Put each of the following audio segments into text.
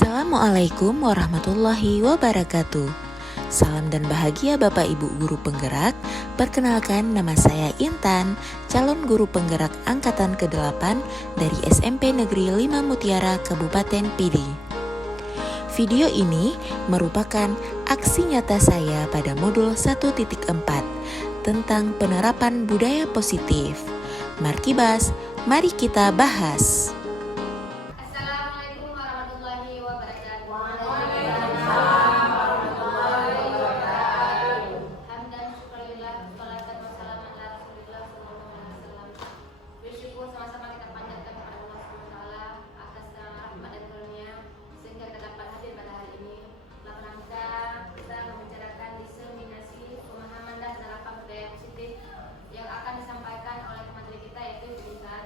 Assalamualaikum warahmatullahi wabarakatuh. Salam dan bahagia Bapak Ibu Guru Penggerak. Perkenalkan, nama saya Intan, calon guru penggerak angkatan ke-8 dari SMP Negeri 5 Mutiara, Kabupaten Pidi. Video ini merupakan aksi nyata saya pada modul 1.4 tentang penerapan budaya positif. Markibas, mari kita bahas. Assalamualaikum warahmatullahi wabarakatuh. Hamdan syukurillah, salatan wassalamu ala Rasulillah sallallahu alaihi wasallam. Bersyukur sama-sama kita panjatkan kepada Allah Subhanahu wa taala atas segala rahmat dan karunia sehingga kita dapat hadir pada hari ini dalam rangka kita membicarakan diseminasi pemahaman dan penerapan budaya positif yang akan disampaikan oleh materi kita yaitu jurusan.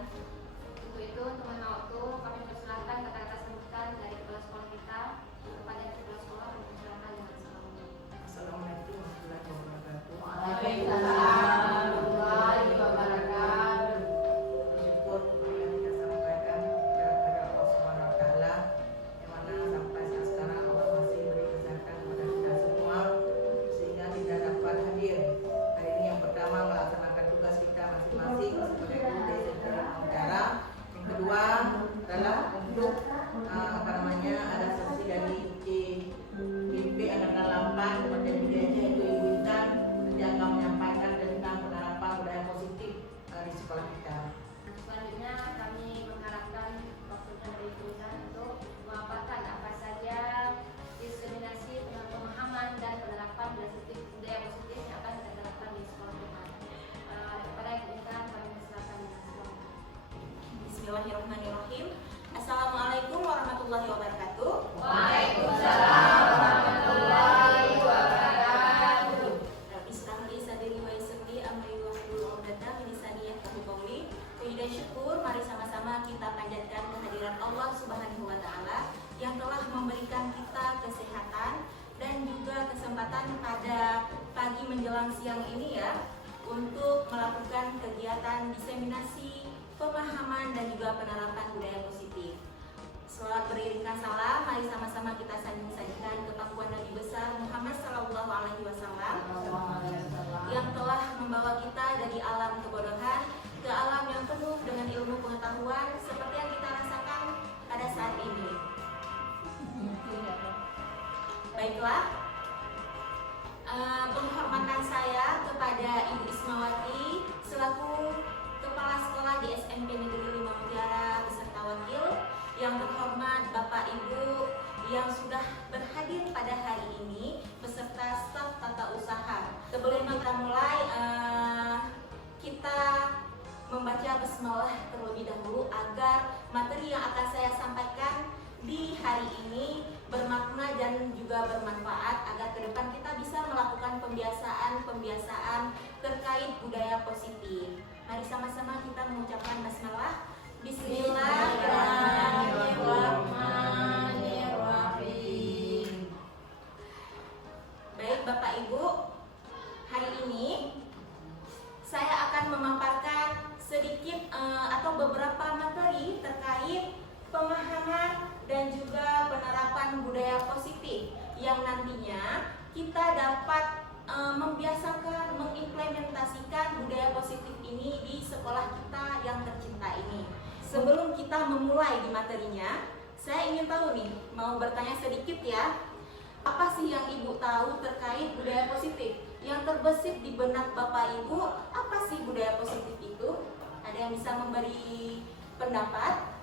Untuk itu, untuk menghemat waktu, kami persilahkan kata-kata sambutan dari kepala sekolah kita kepada kepala sekolah untuk persilahkan dengan salam. Assalamualaikum warahmatullahi wabarakatuh. Waalaikumsalam warahmatullahi wabarakatuh. Bersyukur yang kita sampaikan kepada Allah Subhanahu wa taala yang mana sampai saat sekarang Allah masih beri kesehatan kepada kita semua sehingga kita dapat hadir hari ini yang pertama melaksanakan tugas kita masing-masing sebagai guru di SMP Mutiara. Yang kedua adalah untuk ada sesi dari IPP angkatan 8 Kabupaten Pidi yaitu Ibu Intan yang akan menyampaikan tentang penerapan budaya positif di sekolah kita. Selanjutnya kami mengharapkan waktunya dari jurusan untuk memaparkan apa saja diseminasi pemahaman dan penerapan budaya positif yang akan kita terapkan di sekolah kita. Kepada Ibu Intan kami persilahkan dengan salam. Bismillahirrahmanirrahim. Assalamualaikum warahmatullahi wabarakatuh. Waalaikumsalam warahmatullahi wabarakatuh. Rabbi shrah li sadri wa yassir li amri wahlul 'uqdatam min lisani yafqahu qawli. Puji dan syukur mari sama-sama kita panjatkan kehadiran Allah Subhanahu wa taala yang telah memberikan kita kesehatan dan juga kesempatan pada pagi menjelang siang ini ya untuk melakukan kegiatan diseminasi pemahaman dan juga penerapan budaya positif. Selawat beriringkan salam, mari sama-sama kita sanjung-sanjungkan kepangkuan Nabi besar Muhammad Sallallahu Alaihi Wasallam yang telah membawa kita dari alam kebodohan ke alam yang penuh dengan ilmu pengetahuan seperti yang kita rasakan pada saat ini. Baiklah, penghormatan saya kepada Ibu Ismawati selaku Kepala Sekolah di SMP Negeri 5 Mutiara beserta wakil, yang terhormat Bapak Ibu yang sudah berhadir pada hari ini beserta staf tata usaha. Sebelum kita mulai, kita membaca basmalah terlebih dahulu agar materi yang akan saya sampaikan di hari ini bermakna dan juga bermanfaat agar ke depan kita bisa melakukan pembiasaan terkait budaya positif. Mari sama-sama kita mengucapkan basmalah. Bismillahirrahmanirrahim. Baik Bapak Ibu, hari ini saya akan memaparkan sedikit atau beberapa materi terkait pemahaman dan juga penerapan budaya positif yang nantinya kita dapat membiasakan, mengimplementasikan budaya positif ini di sekolah kita yang tercinta ini. Sebelum kita memulai di materinya, saya ingin tahu nih, mau bertanya sedikit ya. Apa sih yang Ibu tahu terkait budaya positif? Yang terbesit di benak Bapak Ibu, apa sih budaya positif itu? Ada yang bisa memberi pendapat?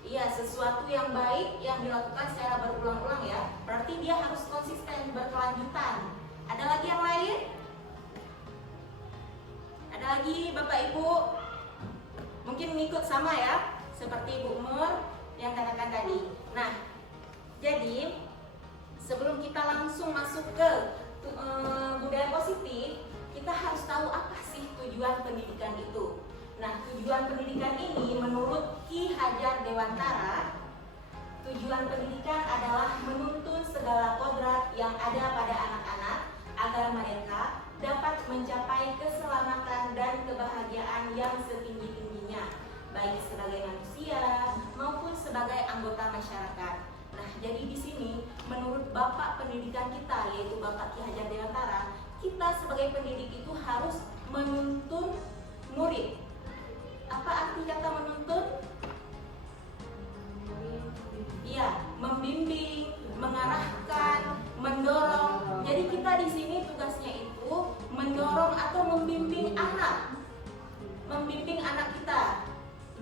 Iya, sesuatu yang baik yang dilakukan secara berulang-ulang ya. Berarti dia harus konsisten, berkelanjutan. Ada lagi yang lain? Ada lagi Bapak Ibu? Mungkin ngikut sama ya, seperti Bu Umur yang katakan tadi. Nah, jadi sebelum kita langsung masuk ke budaya positif, kita harus tahu apa sih tujuan pendidikan itu. Nah, tujuan pendidikan ini menurut Ki Hajar Dewantara, tujuan pendidikan adalah menuntun segala kodrat yang ada pada anak-anak agar mereka dapat mencapai keselamatan dan kebahagiaan yang setinggi-tingginya, baik sebagai manusia maupun anggota masyarakat. Nah, jadi di sini menurut Bapak pendidikan kita, yaitu Bapak Ki Hajar Dewantara, kita sebagai pendidik itu harus menuntun murid. Apa arti kata menuntun? Iya, membimbing, mengarahkan, mendorong. Jadi kita di sini tugasnya itu mendorong atau membimbing anak kita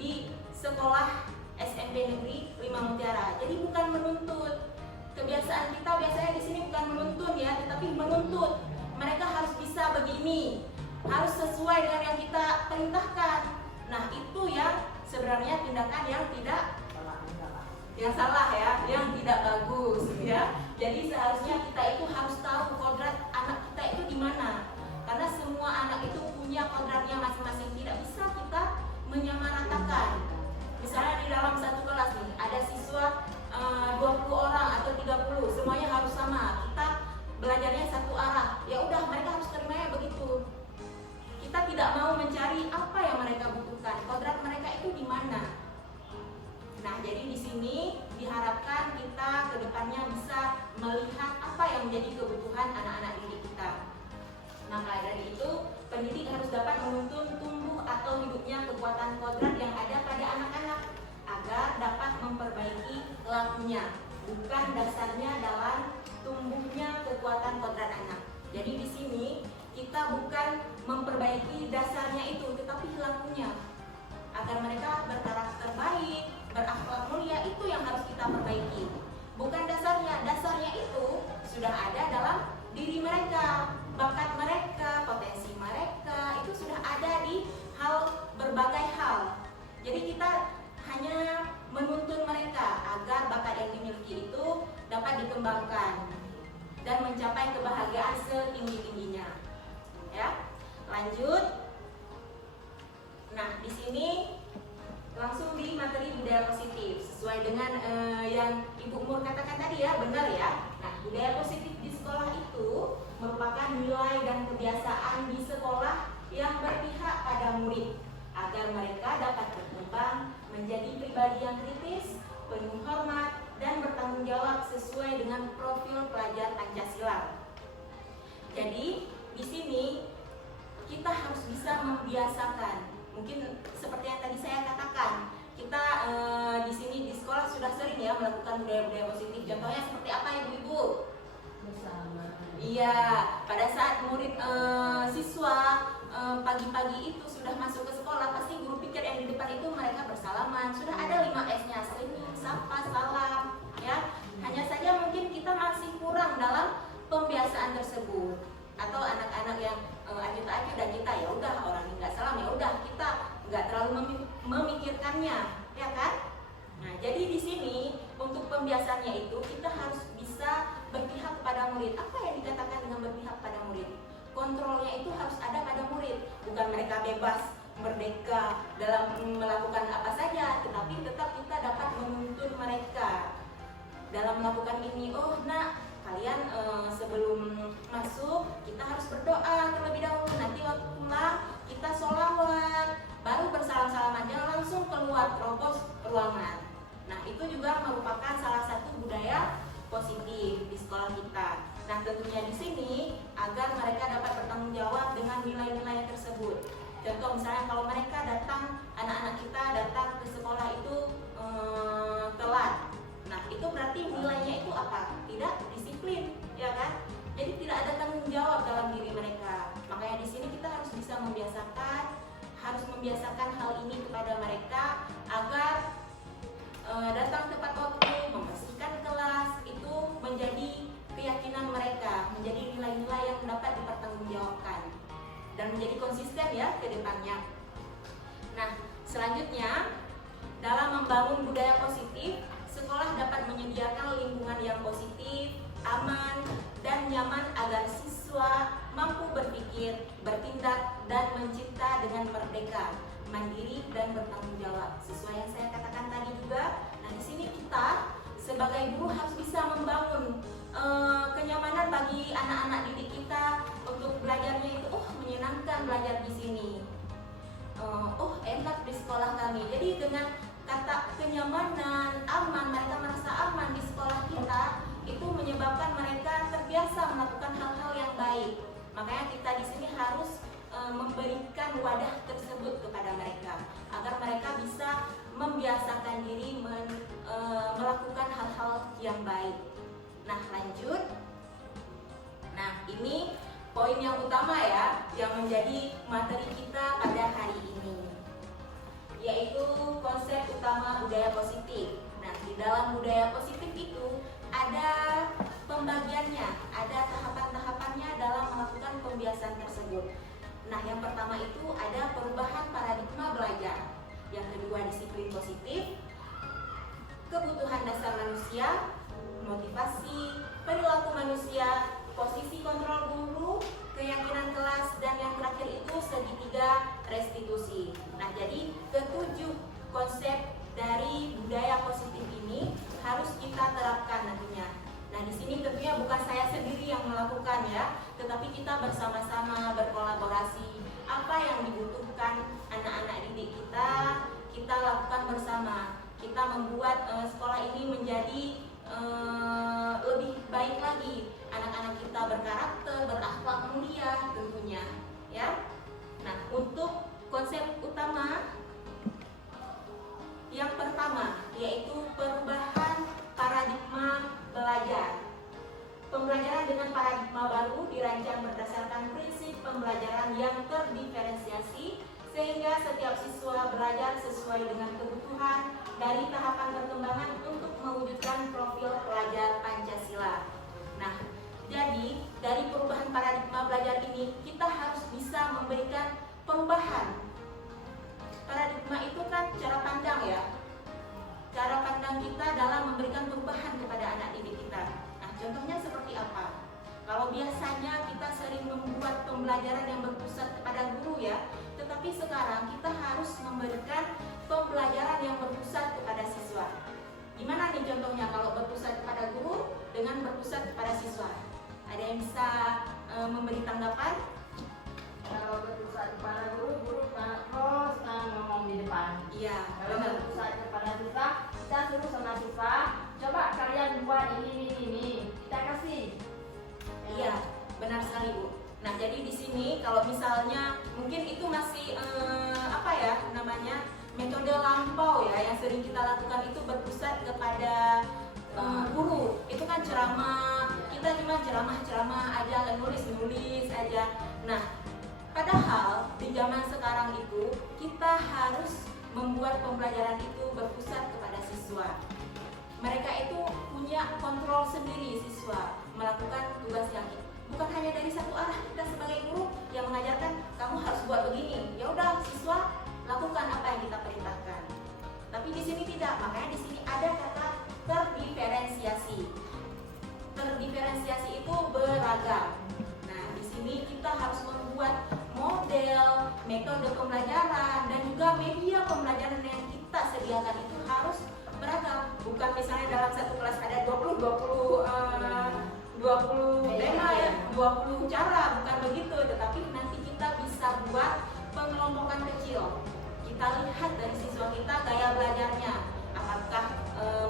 di sekolah SMP Negeri 5 Mutiara. Jadi bukan menuntut. Kebiasaan kita biasanya di sini bukan menuntun ya, tetapi menuntut. Mereka harus bisa begini, harus sesuai dengan yang kita perintahkan. Nah, itu yang sebenarnya tindakan yang salah ya, yang tidak bagus ya. Jadi seharusnya kita itu harus tahu kodrat anak kita itu di mana. Karena semua anak itu punya kodratnya masing-masing, tidak bisa kita menyamaratakan. Misalnya di dalam satu kelas nih, ada siswa 20 orang atau 30, semuanya harus sama. Kita belajarnya satu arah. Ya udah, mereka harus terimanya begitu. Kita tidak mau mencari apa yang mereka butuhkan. Kodrat mereka itu di mana? Nah, jadi di sini diharapkan kita ke depannya bisa melihat apa yang menjadi kebutuhan anak-anak didik kita. Maka dari itu, pendidik harus dapat menuntun tumbuh atau hidupnya kekuatan kodrat yang ada pada anak-anak agar dapat memperbaiki lakunya, bukan dasarnya dalam tumbuhnya kekuatan kodrat anak. Jadi di sini kita bukan memperbaiki dasarnya itu, tetapi lakunya agar mereka berkarakter baik, berakhlak mulia, itu yang harus kita perbaiki. Bukan dasarnya, dasarnya itu sudah ada dalam diri mereka, bakat mereka, potensi mereka, itu sudah ada di berbagai hal. Jadi kita hanya menuntun mereka agar bakat yang dimiliki itu dapat dikembangkan dan mencapai kebahagiaan setinggi-tingginya. Ya, lanjut. Nah, di sini langsung di materi budaya positif sesuai dengan yang Ibu Mur katakan tadi ya, benar ya. Nah, budaya positif di sekolah itu merupakan nilai dan kebiasaan di sekolah yang berpihak pada murid agar mereka dapat berkembang menjadi pribadi yang kritis, penuh hormat, dan bertanggung jawab sesuai dengan profil pelajar Pancasila. Jadi di sini kita harus bisa membiasakan. Mungkin seperti yang tadi saya katakan, kita di sini di sekolah sudah sering ya melakukan budaya-budaya positif. Contohnya seperti apa ibu-ibu? Bersama. Iya, pada saat murid siswa pagi-pagi itu sudah masuk ke sekolah, pasti guru pikir yang di depan itu mereka bersalaman. Sudah ada 5S-nya, senyum, sapa, salam, ya. Hanya saja mungkin kita masih kurang dalam pembiasaan tersebut. Atau anak-anak yang acuh-acuh dan kita ya udah orang ini nggak salam, ya udah kita nggak terlalu memikirkannya, ya kan? Nah, jadi di sini untuk pembiasaannya itu kita harus bisa berpihak kepada murid. Apa yang dikatakan dengan berpihak pada murid? Kontrolnya itu harus ada pada murid, bukan mereka bebas merdeka dalam melakukan apa saja, tetapi tetap kita dapat menuntun mereka dalam melakukan ini. Oh nak, kalian sebelum masuk kita harus berdoa terlebih dahulu, nanti waktu pulang kita sholawat, baru bersalam-salaman, jangan langsung keluar terobos ruangan. Nah, itu juga merupakan salah satu budaya positif di sekolah kita. Nah, tentunya di sini agar mereka dapat bertanggung jawab dengan nilai-nilai tersebut. Contoh misalnya kalau mereka datang, anak-anak kita datang ke sekolah itu telat. Nah, itu berarti nilainya itu apa? Tidak disiplin, ya kan? Jadi tidak ada tanggung jawab dalam diri mereka. Makanya di sini kita harus bisa membiasakan hal ini kepada mereka agar datang tepat waktu, membersihkan kelas, itu menjadi keyakinan mereka, menjadi nilai-nilai yang dapat dipertanggungjawabkan dan menjadi konsisten ya ke depannya. Nah, selanjutnya dalam membangun budaya positif, sekolah dapat menyediakan lingkungan yang positif, aman, dan nyaman agar siswa mampu berpikir, bertindak, dan mencipta dengan merdeka, mandiri, dan bertanggung jawab. Sesuai yang saya katakan tadi juga. Nah, di sini kita sebagai guru harus bisa membangun kenyamanan bagi anak-anak didik kita untuk belajarnya itu menyenangkan belajar di sini. Enak di sekolah kami. Jadi dengan kata kenyamanan, aman, Makanya kita di sini harus memberikan wadah tersebut kepada mereka agar mereka bisa membiasakan diri melakukan hal-hal yang baik. Nah, lanjut. Nah, ini poin yang utama ya, yang menjadi materi kita pada hari ini, yaitu konsep utama budaya positif. Nah, di dalam budaya positif itu ada pembagiannya, ada tahapan-tahapannya dalam melakukan pembiasaan tersebut. Nah, yang pertama itu ada perubahan paradigma belajar. Yang kedua, disiplin positif, kebutuhan dasar manusia, motivasi, perilaku manusia, posisi kontrol guru, keyakinan kelas, dan yang terakhir itu segitiga restitusi. Nah, jadi ketujuh konsep dari budaya positif ini harus kita terapkan nantinya. Nah, di sini tentunya bukan saya sendiri yang melakukan ya, tetapi kita bersama-sama berkolaborasi. Apa yang dibutuhkan anak-anak didik kita lakukan bersama. Kita membuat sekolah ini menjadi lebih baik lagi. Anak-anak kita berkarakter, berakhlak mulia tentunya, ya. Nah, untuk konsep utama yang pertama yaitu perubahan paradigma belajar. Pembelajaran dengan paradigma baru dirancang berdasarkan prinsip pembelajaran yang terdiferensiasi sehingga setiap siswa belajar sesuai dengan kebutuhan dari tahapan perkembangan untuk mewujudkan profil pelajar Pancasila. Nah, jadi dari perubahan paradigma belajar ini kita harus bisa memberikan perubahan. Paradigma itu kan cara pandang ya, cara pandang kita dalam memberikan perubahan kepada anak didik kita. Nah, contohnya seperti apa? Kalau biasanya kita sering membuat pembelajaran yang berpusat kepada guru ya, tetapi sekarang kita harus memberikan pembelajaran yang berpusat kepada siswa. Gimana nih contohnya kalau berpusat kepada guru dengan berpusat kepada siswa? Ada yang bisa memberi tanggapan? Kalau berpusat kepada guru terus ngomong di depan. Iya, Kalau benar. berpusat kepada siswa, kita suruh sama siswa, coba kalian buat ini, kita kasih. Iya, benar sekali Bu. Nah, jadi di sini kalau misalnya mungkin itu masih metode lampau ya yang sering kita lakukan itu berpusat kepada guru. Itu kan ceramah, kita cuma ceramah aja, nulis aja. Nah, padahal di zaman sekarang itu kita harus membuat pembelajaran itu berpusat kepada siswa. Mereka itu punya kontrol sendiri siswa melakukan tugas yang bukan hanya dari satu arah. Kita sebagai guru yang mengajarkan kamu harus buat begini, ya udah siswa lakukan apa yang kita perintahkan. Tapi di sini tidak, makanya di sini ada kata terdiferensiasi. Terdiferensiasi itu beragam. Nah, di sini kita harus membuat model, metode pembelajaran dan juga media pembelajaran yang kita sediakan itu harus beragam. Bukan misalnya dalam satu kelas ada 20 tema ya, 20 cara, bukan begitu, tetapi nanti kita bisa buat pengelompokan kecil. Kita lihat dari siswa kita gaya belajarnya, apakah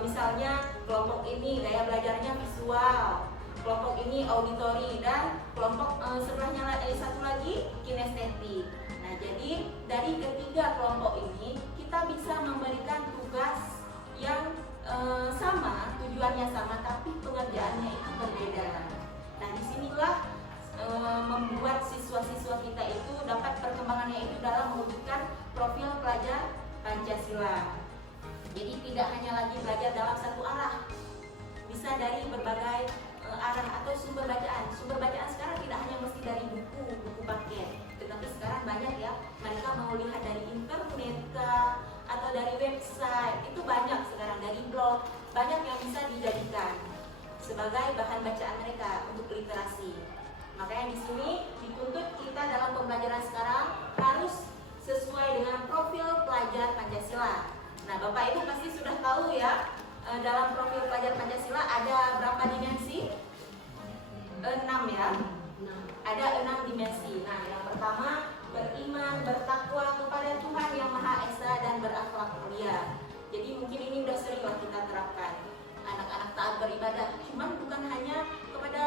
misalnya kelompok ini gaya belajarnya visual, kelompok ini auditori, dan kelompok sebelahnya satu lagi kinestetik. Nah, jadi dari ketiga kelompok ini kita bisa memberikan tugas yang sama, tujuannya sama, tapi pengerjaannya itu berbeda. Nah, disinilah membuat siswa-siswa kita itu dapat perkembangannya itu dalam mewujudkan profil pelajar Pancasila. Jadi tidak hanya lagi belajar dalam satu arah, bisa dari berbagai arah atau sumber bacaan. Sumber bacaan sekarang tidak hanya mesti dari buku paket, tetapi sekarang banyak ya, mereka mau lihat dari internet kah, atau dari website, itu banyak sekarang, dari blog, banyak yang bisa dijadikan sebagai bahan bacaan mereka untuk literasi. Makanya di sini dituntut kita dalam pembelajaran sekarang harus sesuai dengan profil pelajar Pancasila. Nah, Bapak Ibu pasti sudah tahu ya, dalam profil pelajar Pancasila ada berapa dimensi? 6 ya. Ada 6 dimensi. Nah, yang pertama beriman, bertakwa kepada Tuhan Yang Maha Esa dan berakhlak mulia. Jadi mungkin ini udah sering lah kita terapkan. Anak-anak taat beribadah, cuman bukan hanya kepada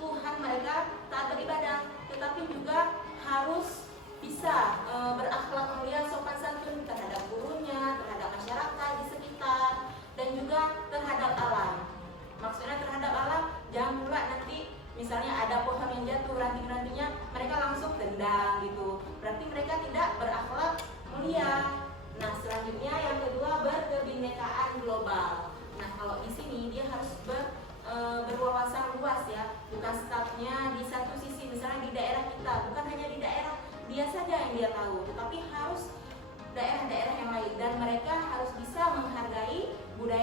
Tuhan mereka taat beribadah, tetapi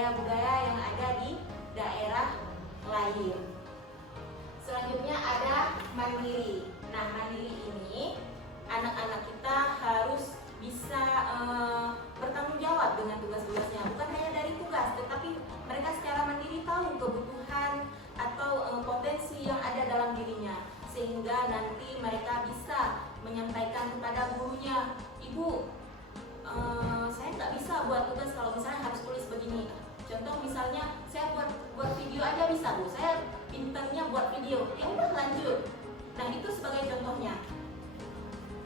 budaya-budaya yang ada di daerah lain. Selanjutnya ada mandiri. Nah, mandiri ini anak-anak kita harus bisa bertanggung jawab dengan tugas-tugasnya. Bukan hanya dari tugas, tetapi mereka secara mandiri tahu kebutuhan atau potensi yang ada dalam dirinya, sehingga nanti mereka bisa menyampaikan kepada gurunya, "Ibu, saya nggak bisa buat tugas kalau misalnya harus tulis begini." Contoh misalnya, saya buat video aja bisa Bu, saya pinternya buat video, ya udah lanjut. Nah, itu sebagai contohnya.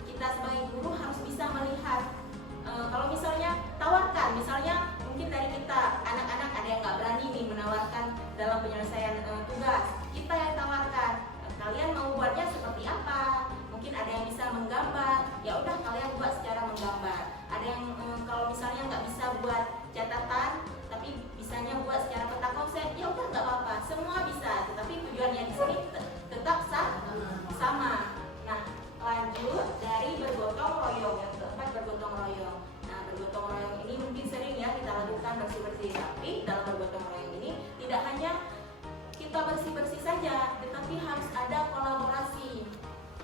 Kita sebagai guru harus bisa melihat, kalau misalnya tawarkan, misalnya mungkin dari kita anak-anak ada yang nggak berani nih menawarkan dalam penyelesaian tugas, kita yang tawarkan, kalian mau buatnya seperti apa? Mungkin ada yang bisa menggambar, ya udah kalian buat secara menggambar. Ada yang kalau misalnya nggak bisa buat catatan, tapi bisanya buat secara peta konsep, ya udah nggak apa-apa, semua bisa. Tetapi tujuannya di sini tetap sama. Nah, lanjut dari bergotong royong, yang keempat bergotong royong. Nah, bergotong royong ini mungkin sering ya kita lakukan bersih-bersih, tapi dalam bergotong royong ini tidak hanya kita bersih-bersih saja, tetapi harus ada kolaborasi,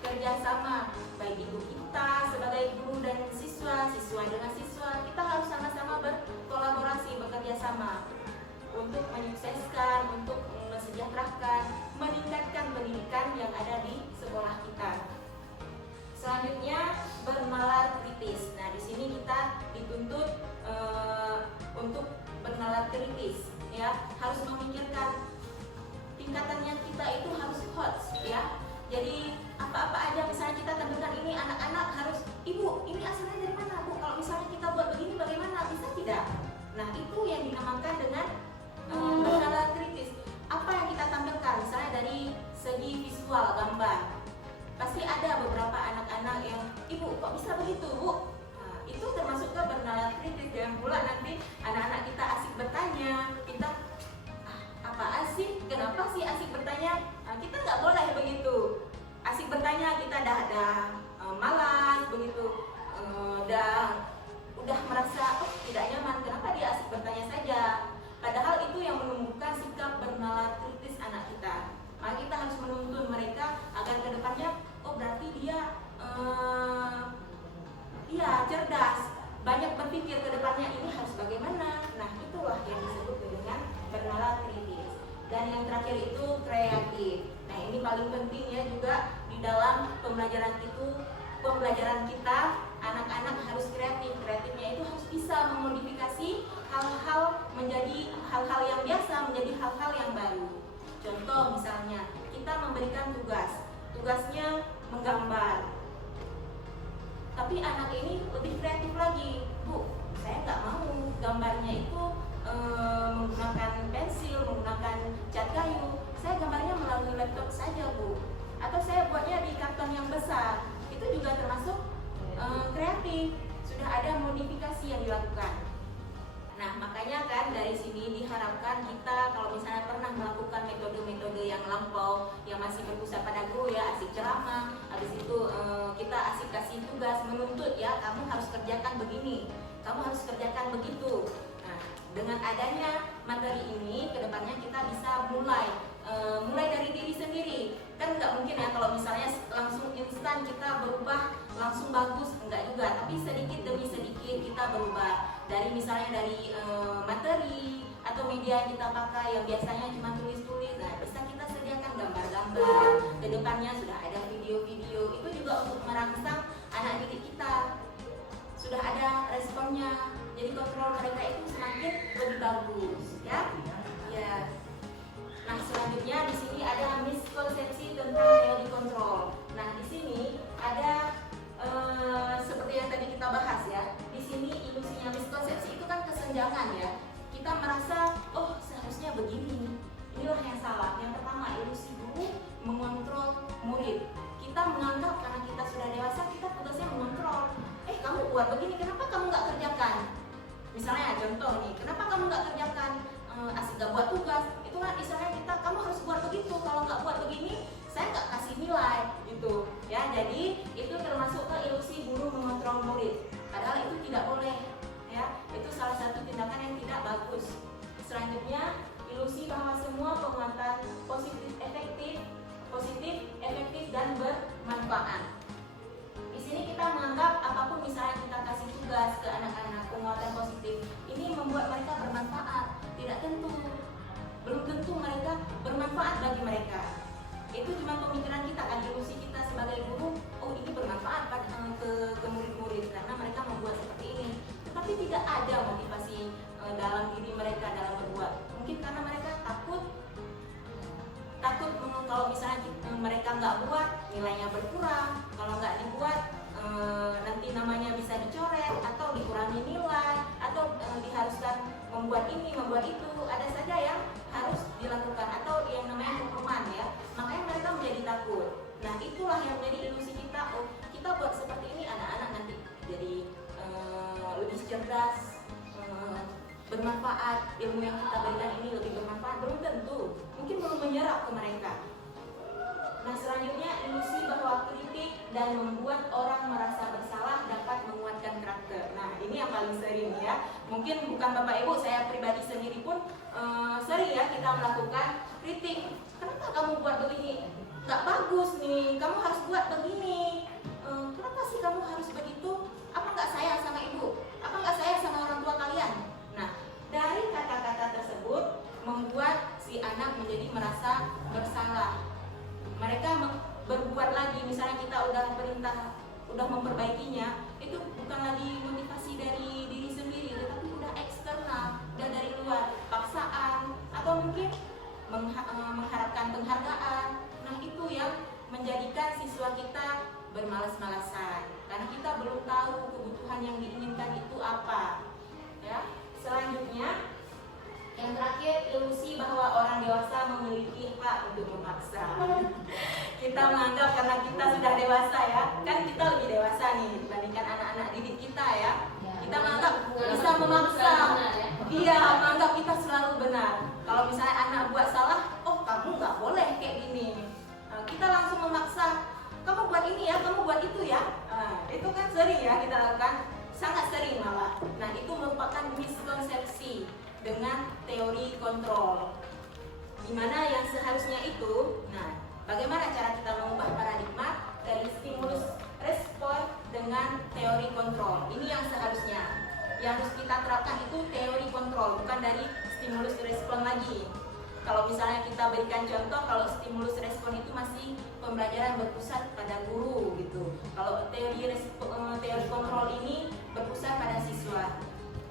kerjasama, baik ibu kita sebagai guru dan siswa, siswa dengan siswa, kita harus sama-sama berkolaborasi, bekerja sama untuk menyukseskan, untuk mensejahterakan, meningkatkan pendidikan yang ada di sekolah kita. Selanjutnya bernalar kritis. Nah, di sini kita dituntut untuk bernalar kritis, ya, harus memikirkan tingkatannya kita itu harus hot, ya. Jadi apa-apa aja misalnya kita tentukan ini anak-anak harus, "Ibu, ini asalnya dari mana, Bu? Kalau misalnya kita buat begini bagaimana? Bisa tidak?" Nah, itu yang dinamakan dengan bernalar kritis. Apa yang kita tampilkan, misalnya dari segi visual, gambar. Pasti ada beberapa anak-anak yang, "Ibu, kok bisa begitu, Bu?" Nah, itu termasuk ke bernalar kritis. Jangan pula nanti anak-anak kita asik bertanya, kita apaan sih? Kenapa sih asik bertanya? Nah, kita nggak boleh begitu. Asik bertanya kita dah malas begitu, udah merasa tidak nyaman. Kenapa dia asik bertanya saja? Padahal itu yang menumbuhkan sikap bernalar kritis anak kita. Maka kita harus menuntun mereka agar kedepannya, oh berarti dia cerdas, banyak berpikir kedepannya ini harus bagaimana. Nah, itulah yang disebut dengan bernalar kritis. Dan yang terakhir itu kreatif. Nah, ini paling penting ya juga di dalam pembelajaran kita, anak-anak harus kreatif. Kreatifnya itu harus bisa memodifikasi hal-hal menjadi hal-hal yang biasa, menjadi hal-hal yang baru. Contoh misalnya, kita memberikan tugasnya menggambar. Tapi anak ini lebih kreatif lagi, "Bu, saya nggak mau gambarnya itu menggunakan pensil, menggunakan cat kayu. Saya gambarnya melalui laptop saja, Bu. Atau saya buatnya di karton yang besar." Itu juga termasuk kreatif. Sudah ada modifikasi yang dilakukan. Nah, makanya kan dari sini diharapkan kita kalau misalnya pernah melakukan metode-metode yang lampau, yang masih berpusat pada guru ya, asik ceramah, habis itu kita asik kasih tugas, menuntut ya, kamu harus kerjakan begini, kamu harus kerjakan begitu. Nah, dengan adanya materi ini, kedepannya kita bisa mulai dari diri sendiri. Kan nggak mungkin ya kalau misalnya langsung instan kita berubah langsung bagus, enggak juga, tapi sedikit demi sedikit kita berubah. Misalnya dari materi atau media yang kita pakai yang biasanya cuma tulis-tulis, nah bisa kita sediakan gambar-gambar. Kedepannya sudah ada video-video, itu juga untuk merangsang anak didik kita. Sudah ada responnya, jadi kontrol mereka itu semakin lebih bagus, ya. Ya. Nah, selanjutnya di sini ada miskonsepsi tentang teori kontrol. Nah, di sini ada seperti yang tadi kita bahas ya. Di sini ilusinya miskonsepsi itu kan kesenjangan ya. Kita merasa, oh seharusnya begini. Inilah yang salah. Yang pertama, ilusi guru mengontrol murid. Kita menganggap karena kita sudah dewasa, kita tugasnya mengontrol. Kamu buat begini, kenapa kamu nggak kerjakan? Misalnya contoh nih, kenapa kamu nggak kerjakan? Asik gak buat tugas. Itu kan istilahnya kita, kamu harus buat begitu. Kalau nggak buat begini, saya nggak kasih nilai gitu ya. Jadi itu termasuk ke ilusi guru mengontrol murid, padahal itu tidak boleh ya. Itu salah satu tindakan yang tidak bagus. selanjutnya, ilusi bahwa semua penguatan positif, efektif dan bermanfaat. Di sini kita menganggap apapun misalnya kita kasih tugas ke anak-anak penguatan positif, ini membuat mereka bermanfaat. Tidak tentu, belum tentu mereka bermanfaat bagi mereka. Itu cuma pemikiran kita kan, ilusi kita sebagai guru, oh ini bermanfaat ke murid-murid karena mereka membuat seperti ini. Tetapi tidak ada motivasi dalam diri mereka dalam berbuat. Mungkin karena mereka takut kalau misalnya mereka nggak buat nilainya berkurang, kalau nggak dibuat nanti namanya bisa dicoret atau dikurangi nilai atau diharuskan membuat ini membuat itu, ada saja yang harus dilakukan atau yang namanya hukuman ya, makanya mereka menjadi takut. Nah itulah yang menjadi ilusi kita, oh kita buat seperti ini anak-anak nanti jadi lebih cerdas, bermanfaat, ilmu yang kita berikan ini lebih bermanfaat. Belum tentu, mungkin belum menyerap ke mereka. Nah selanjutnya, ilusi bahwa kritik dan membuat orang merasa bersalah dapat menguatkan karakter. Nah ini yang paling sering ya, mungkin bukan Bapak Ibu, saya pribadi sendiri pun sering ya kita melakukan kritik. Kenapa kamu buat begini? Gak bagus nih, kamu harus buat begini. Kenapa sih kamu harus begitu? Apa gak sayang sama ibu? Apa gak sayang sama orang tua kalian? Nah dari kata-kata tersebut membuat si anak menjadi merasa bersalah. Mereka berbuat lagi, misalnya kita udah perintah, udah memperbaikinya, itu bukan lagi motivasi dari diri sendiri, tetapi udah eksternal, udah dari luar, paksaan, atau mungkin mengharapkan penghargaan. Nah itu yang menjadikan siswa kita bermalas-malasan, karena kita belum tahu kebutuhan yang diinginkan itu apa. Ya, selanjutnya. Yang terakhir, ilusi bahwa orang dewasa memiliki hak untuk memaksa. Kita menganggap karena kita sudah dewasa ya, kan kita lebih dewasa nih dibandingkan anak-anak didik kita ya. Kita menganggap bisa memaksa. Iya, menganggap kita selalu benar. Kalau misalnya anak buat salah, oh kamu nggak boleh kayak gini. Kita langsung memaksa, kamu buat ini ya, kamu buat itu ya. Itu kan sering ya kita lakukan, sangat sering malah. Nah itu merupakan miskonsepsi dengan teori kontrol, dimana yang seharusnya itu, nah bagaimana cara kita mengubah paradigma dari stimulus respon dengan teori kontrol. Ini yang seharusnya, yang harus kita terapkan itu teori kontrol, bukan dari stimulus respon lagi. Kalau misalnya kita berikan contoh, kalau stimulus respon itu masih pembelajaran berpusat pada guru gitu. Kalau teori kontrol ini berpusat pada siswa.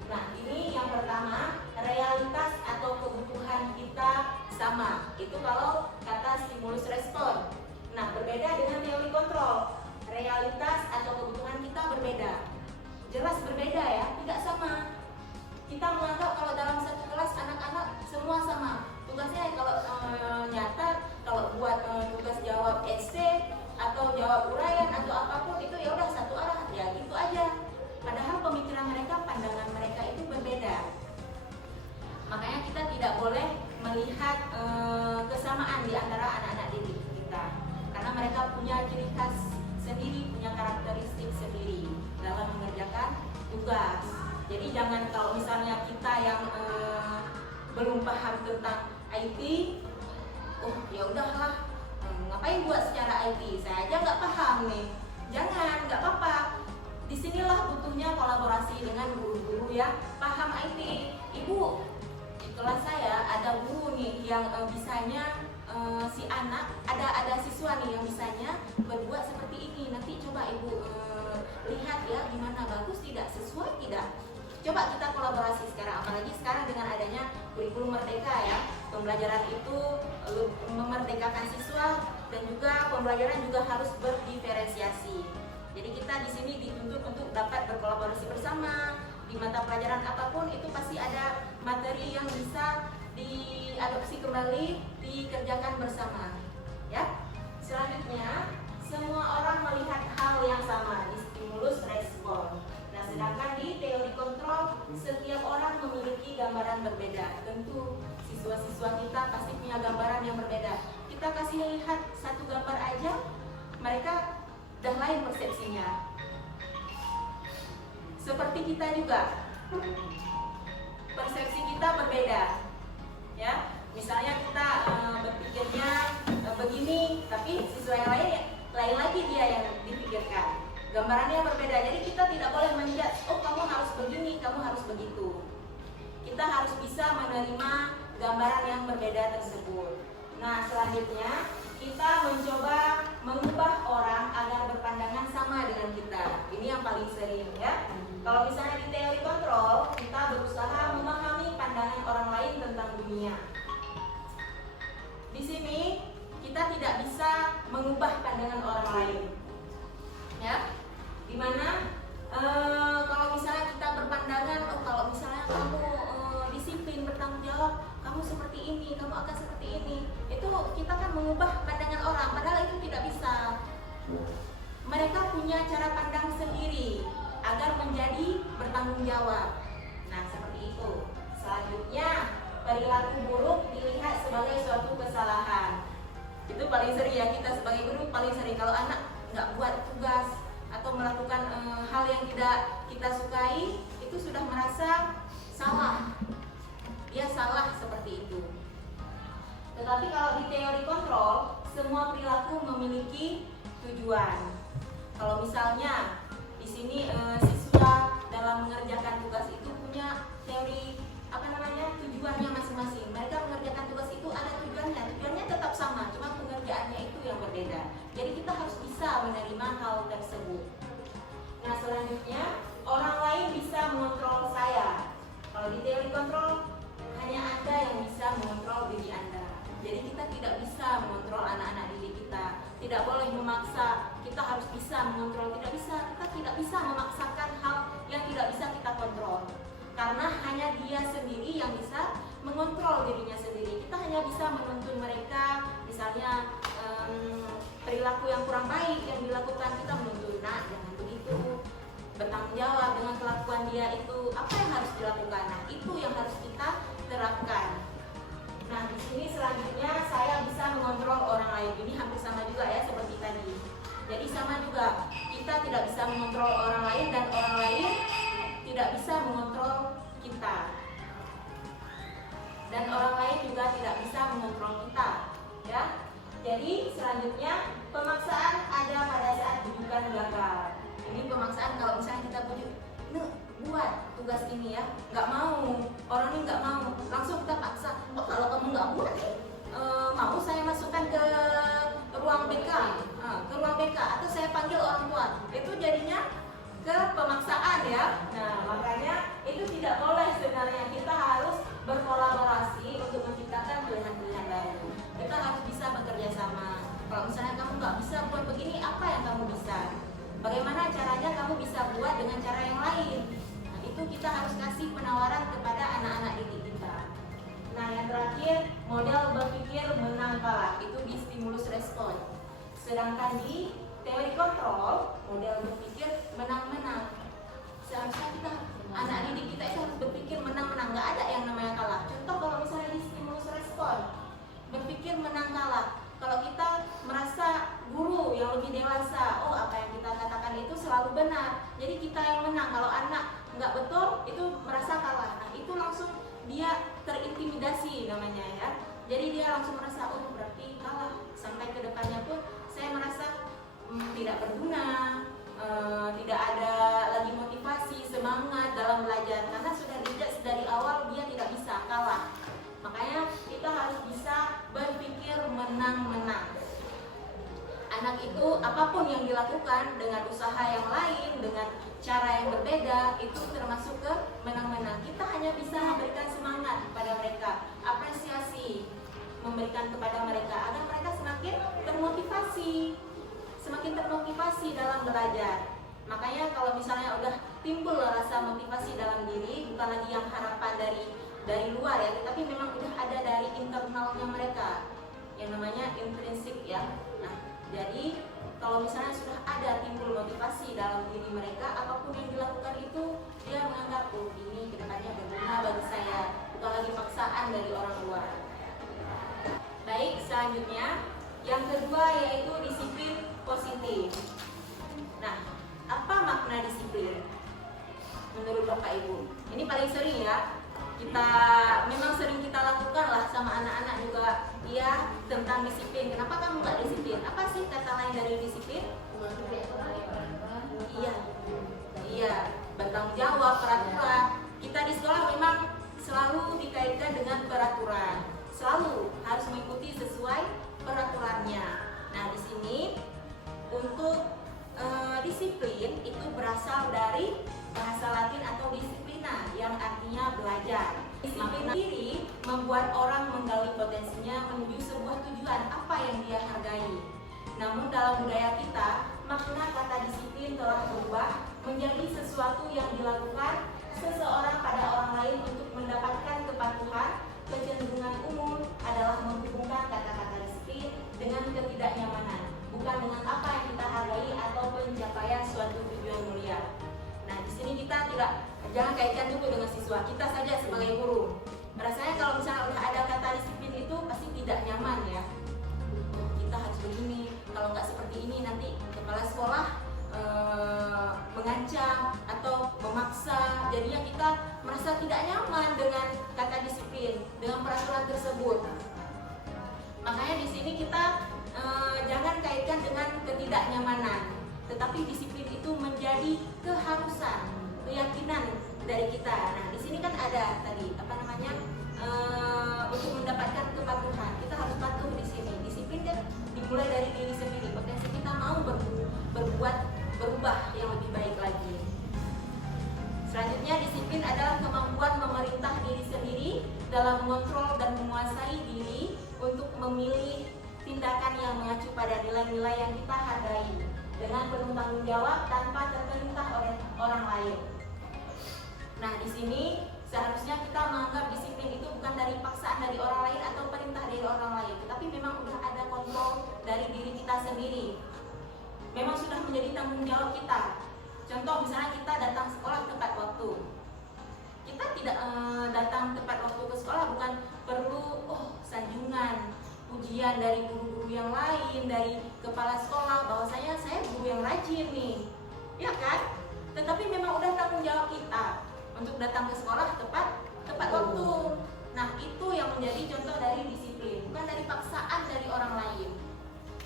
Nah ini yang pertama, realitas atau kebutuhan kita sama. Itu kalau kata stimulus respon. Nah berbeda dengan teori kontrol. Realitas atau kebutuhan kita berbeda. Jelas berbeda ya, tidak sama. Kita menganggap kalau dalam satu kelas anak-anak semua sama. Tugasnya kalau nyata, kalau buat tugas jawab SD atau jawab uraian atau apapun itu ya udah satu arah, ya gitu aja. Padahal pemikiran mereka, pandangan mereka itu berbeda. Makanya kita tidak boleh melihat kesamaan di antara anak-anak didik kita, karena mereka punya ciri khas sendiri, punya karakteristik sendiri dalam mengerjakan tugas. Jadi jangan kalau misalnya kita yang belum paham tentang IT, oh ya udahlah, ngapain buat secara IT, saya aja nggak paham nih. Jangan, nggak apa-apa. Disinilah butuhnya kolaborasi dengan guru-guru yang paham IT. Ibu, di kelas saya ada guru nih yang bisanya si anak, ada siswa nih yang bisanya berbuat seperti ini. Nanti coba ibu lihat ya gimana, bagus tidak, sesuai tidak. Coba kita kolaborasi sekarang, apalagi sekarang dengan adanya kurikulum merdeka ya. Pembelajaran itu memerdekakan siswa dan juga pembelajaran juga harus berdiferensiasi. Jadi kita di sini dituntut untuk dapat berkolaborasi bersama. Di mata pelajaran apapun itu pasti ada materi yang bisa diadopsi kembali, dikerjakan bersama. Ya. Selanjutnya, semua orang melihat hal yang sama di stimulus respon. Nah, sedangkan di teori kontrol setiap orang memiliki gambaran berbeda. Tentu siswa-siswa kita pasti punya gambaran yang berbeda. Kita kasih lihat satu gambar aja, mereka dan lain persepsinya. Seperti kita juga, persepsi kita berbeda. lain lagi dia yang dipikirkan. Gambarannya berbeda. Jadi kita tidak boleh menjudge, oh kamu harus begini, kamu harus begitu. Kita harus bisa menerima gambaran yang berbeda tersebut. Nah, selanjutnya kita mencoba mengubah orang agar berpandangan sama dengan kita. Ini yang paling sering ya. Kalau misalnya di teori kontrol, kita berusaha memahami pandangan orang lain tentang dunia. Di sini kita tidak bisa mengubah pandangan orang lain, ya. Dimana kalau misalnya kita berpandangan, oh kalau misalnya kamu disiplin, bertanggung jawab, kamu seperti ini, kamu akan seperti ini, itu kita kan mengubah pandangan orang, padahal itu tidak bisa. Mereka punya cara pandang sendiri agar menjadi bertanggung jawab. Nah, seperti itu. Selanjutnya, perilaku buruk dilihat sebagai suatu kesalahan. Itu paling sering ya, kita sebagai guru paling sering. Kalau anak nggak buat tugas atau melakukan hal yang tidak kita sukai, itu sudah merasa salah. Dia salah seperti itu. Tetapi kalau di teori kontrol, semua perilaku memiliki tujuan. Kalau misalnya di sini siswa dalam mengerjakan tugas itu punya teori tujuannya masing-masing. Mereka mengerjakan tugas itu ada tujuannya tetap sama, cuma pengerjaannya itu yang berbeda. Jadi kita harus bisa menerima hal tersebut. Nah, selanjutnya orang lain bisa mengontrol saya. Kalau di teori kontrol hanya Anda yang bisa mengontrol diri Anda. Jadi kita tidak bisa mengontrol anak-anak didik kita. Tidak boleh memaksa, kita harus bisa mengontrol. Tidak bisa, kita tidak bisa memaksakan hal yang tidak bisa kita kontrol. Karena hanya dia sendiri yang bisa mengontrol dirinya sendiri. Kita hanya bisa menuntun mereka, misalnya perilaku yang kurang baik yang dilakukan, kita menuntun, nah jangan begitu, bertanggung jawab dengan kelakuan dia itu, apa yang harus dilakukan. Nah, itu yang harus kita terapkan. Nah, di sini selanjutnya saya bisa mengontrol orang lain. Ini hampir sama juga ya seperti tadi. Jadi sama juga, kita tidak bisa mengontrol orang lain dan orang lain tidak bisa mengontrol kita. Dan orang lain juga tidak bisa mengontrol kita, ya. Jadi selanjutnya pemaksaan ada pada saat bujukan gagal. Ini pemaksaan kalau misalnya kita bujuk, buat tugas ini ya, nggak mau, orang ini nggak mau, langsung kita paksa. Oh, kalau kamu nggak buat, mau saya masukkan ke ruang BK, atau saya panggil orang tua. Itu jadinya ke pemaksaan ya. Nah, makanya itu tidak boleh sebenarnya. Kita harus berkolaborasi untuk menciptakan pilihan-pilihan baru. Kita harus bisa bekerja sama. Kalau misalnya kamu nggak bisa buat begini, apa yang kamu bisa? Bagaimana caranya kamu bisa buat dengan cara yang lain? Nah, itu kita harus kasih penawaran kepada anak-anak didik kita. Nah, yang terakhir, model berpikir menang kalah. Itu di stimulus respon. Sedangkan di teori kontrol, model berpikir menang-menang. Seharusnya kita, anak didik kita itu harus berpikir menang-menang, nggak ada yang namanya kalah. Contoh kalau misalnya di stimulus respon, berpikir menang kalah. Kalau kita merasa guru yang lebih dewasa, oh apa yang kita katakan itu selalu benar, jadi kita yang menang. Kalau anak nggak betul, itu merasa kalah. Nah, itu langsung dia terintimidasi namanya ya. Jadi dia langsung merasa, oh berarti kalah. Sampai ke depannya pun saya merasa tidak berguna, tidak ada lagi motivasi, semangat dalam belajar, karena sudah dijudge dari awal dia tidak bisa, kalah. Makanya kita harus bisa berpikir menang-menang. Anak itu apapun yang dilakukan dengan usaha yang lain, dengan cara yang berbeda, itu termasuk ke menang-menang. Kita hanya bisa memberikan semangat kepada mereka, apresiasi, memberikan kepada mereka agar mereka semakin termotivasi dalam belajar. Makanya kalau misalnya udah timbul rasa motivasi dalam diri, bukan lagi yang harapan dari luar ya, tetapi memang udah ada dari internalnya mereka, yang namanya intrinsik ya. Nah, jadi kalau misalnya sudah ada timbul motivasi dalam diri mereka, apapun yang dilakukan itu dia menganggap, oh ini kedepannya berguna bagi saya, bukan lagi paksaan dari orang luar. Baik, selanjutnya yang kedua yaitu disiplin positif. Nah, apa makna disiplin menurut Bapak Ibu? Ini paling sering ya, memang sering kita lakukan lah sama anak-anak juga, ya, tentang disiplin. Kenapa kamu nggak disiplin? Apa sih kata lain dari disiplin? Iya, bertanggung jawab, peraturan. Kita di sekolah memang selalu dikaitkan dengan peraturan, selalu harus mengikuti sesuai peraturannya. Nah, di sini untuk disiplin itu berasal dari bahasa Latin atau disiplina yang artinya belajar. Disiplin diri membuat orang menggali potensinya menuju sebuah tujuan apa yang dia hargai. Namun dalam budaya kita, makna kata disiplin telah berubah menjadi sesuatu yang dilakukan seseorang pada orang lain untuk mendapatkan kepatuhan. Kecenderungan umum adalah menghubungkan kata-kata disiplin dengan ketidaknyamanan, bukan dengan apa yang kita hargai atau pencapaian suatu tujuan mulia. Nah, di sini kita jangan kaitkan dulu dengan siswa, kita saja sebagai guru. Rasanya kalau misalnya udah ada kata disiplin itu pasti tidak nyaman ya. Kita harus begini, kalau nggak seperti ini nanti kepala sekolah mengancam atau memaksa. Jadinya kita merasa tidak nyaman dengan kata disiplin, dengan peraturan tersebut. Makanya di sini kita jangan kaitkan dengan ketidaknyamanan, tetapi disiplin itu menjadi keharusan, keyakinan dari kita. Nah, di sini kan ada tadi untuk mendapatkan kepatuhan kita harus patuh di sini. Disiplin kan dimulai dari diri sendiri. Potensi kita mau berubah yang lebih baik lagi. Selanjutnya, disiplin adalah kemampuan memerintah diri sendiri dalam mengontrol dan menguasai diri untuk memilih tindakan yang mengacu pada nilai-nilai yang kita hargai dengan penuh tanggung jawab tanpa terperintah oleh orang lain. Nah, di sini seharusnya kita menganggap disiplin itu bukan dari paksaan dari orang lain atau perintah dari orang lain, tetapi memang sudah ada kontrol dari diri kita sendiri. Memang sudah menjadi tanggung jawab kita. Contoh misalnya kita datang sekolah tepat waktu. Kita tidak datang tepat waktu ke sekolah bukan perlu sanjungan, pujian dari guru-guru yang lain, dari kepala sekolah bahwasanya saya guru yang rajin nih, ya kan? Tetapi memang udah tanggung jawab kita untuk datang ke sekolah tepat waktu. Nah, itu yang menjadi contoh dari disiplin, bukan dari paksaan dari orang lain.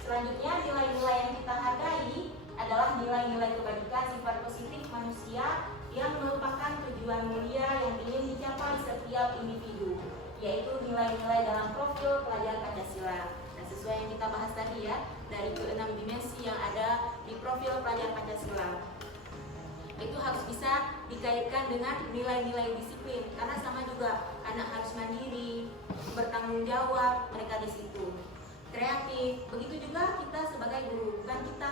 Selanjutnya, nilai-nilai yang kita hargai adalah nilai-nilai kebajikan, sifat positif manusia yang merupakan tujuan mulia yang ingin dicapai setiap individu, yaitu nilai-nilai dalam profil pelajar Pancasila. Nah, sesuai yang kita bahas tadi ya, dari ke-6 dimensi yang ada di profil pelajar Pancasila, itu harus bisa dikaitkan dengan nilai-nilai disiplin, karena sama juga anak harus mandiri, bertanggung jawab, mereka di situ kreatif. Begitu juga kita sebagai guru, bukan kita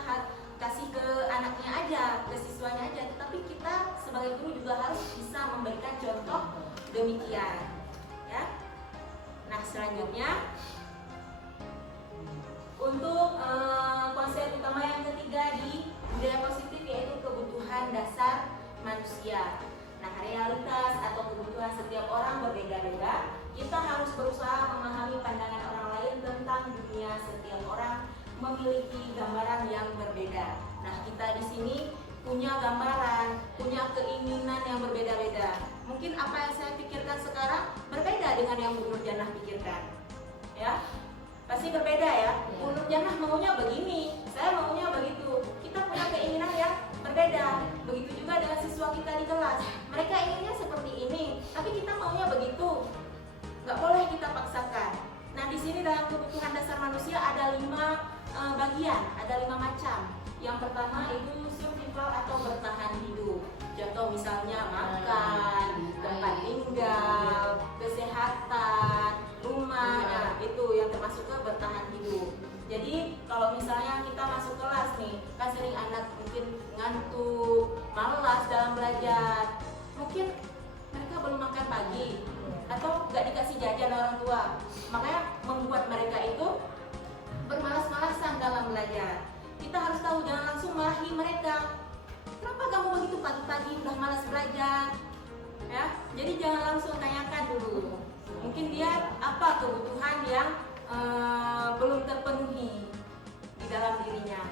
kasih ke anaknya aja, ke siswanya aja, tetapi kita sebagai guru juga harus bisa memberikan contoh demikian ya. Nah, selanjutnya untuk konsep utama yang ketiga di budaya positif, yaitu kebutuhan dasar manusia. Nah, realitas atau kebutuhan setiap orang berbeda-beda. Kita harus berusaha memahami pandangan orang lain tentang dunia. Setiap orang memiliki gambaran yang berbeda. Nah, kita di sini punya gambaran, punya keinginan yang berbeda-beda. Mungkin apa yang saya pikirkan sekarang berbeda dengan yang Bu Nurjanah pikirkan. Ya, pasti berbeda ya. Bu Nurjanah maunya begini, saya maunya begitu. Kita punya keinginan yang berbeda. Begitu juga dengan siswa kita di kelas. Mereka inginnya seperti ini, tapi kita maunya begitu. Nggak boleh kita paksakan. Nah, di sini dalam kebutuhan dasar manusia ada 5 bagian, ada 5 macam. Yang pertama itu survival atau bertahan hidup. Contoh misalnya makan, tempat tinggal, kesehatan, rumah, nah, itu yang termasuk ke bertahan hidup. Jadi kalau misalnya kita masuk kelas nih, kan sering anak mungkin ngantuk, malas dalam belajar, mungkin mereka belum makan pagi atau nggak dikasih jajan orang tua, makanya membuat mereka itu bermalas-malasan dalam belajar. Kita harus tahu, jangan langsung marahi mereka. Kenapa kamu begitu pagi-pagi udah malas belajar? Ya, jadi jangan langsung tanyakan dulu. Mungkin dia apa kebutuhan yang belum terpenuhi di dalam dirinya.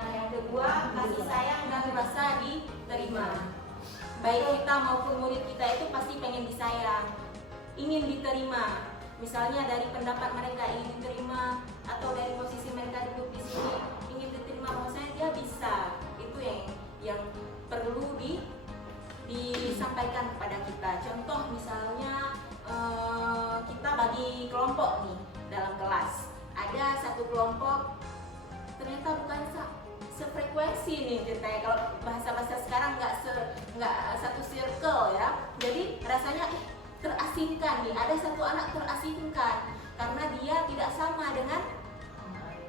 Nah, yang kedua, kasih sayang dan rasa diterima. Baik kita maupun murid kita itu pasti pengen disayang, ingin diterima. misalnya dari pendapat mereka ingin diterima atau dari posisi mereka duduk di sini ingin diterima, bahwasanya dia bisa. Itu yang perlu disampaikan kepada kita. Contoh misalnya kita bagi kelompok nih dalam kelas, ada satu kelompok ternyata bukan sefrekuensi nih ceritanya, kalau bahasa sekarang nggak satu circle ya, jadi rasanya terasingkan nih, ada satu anak terasingkan karena dia tidak sama dengan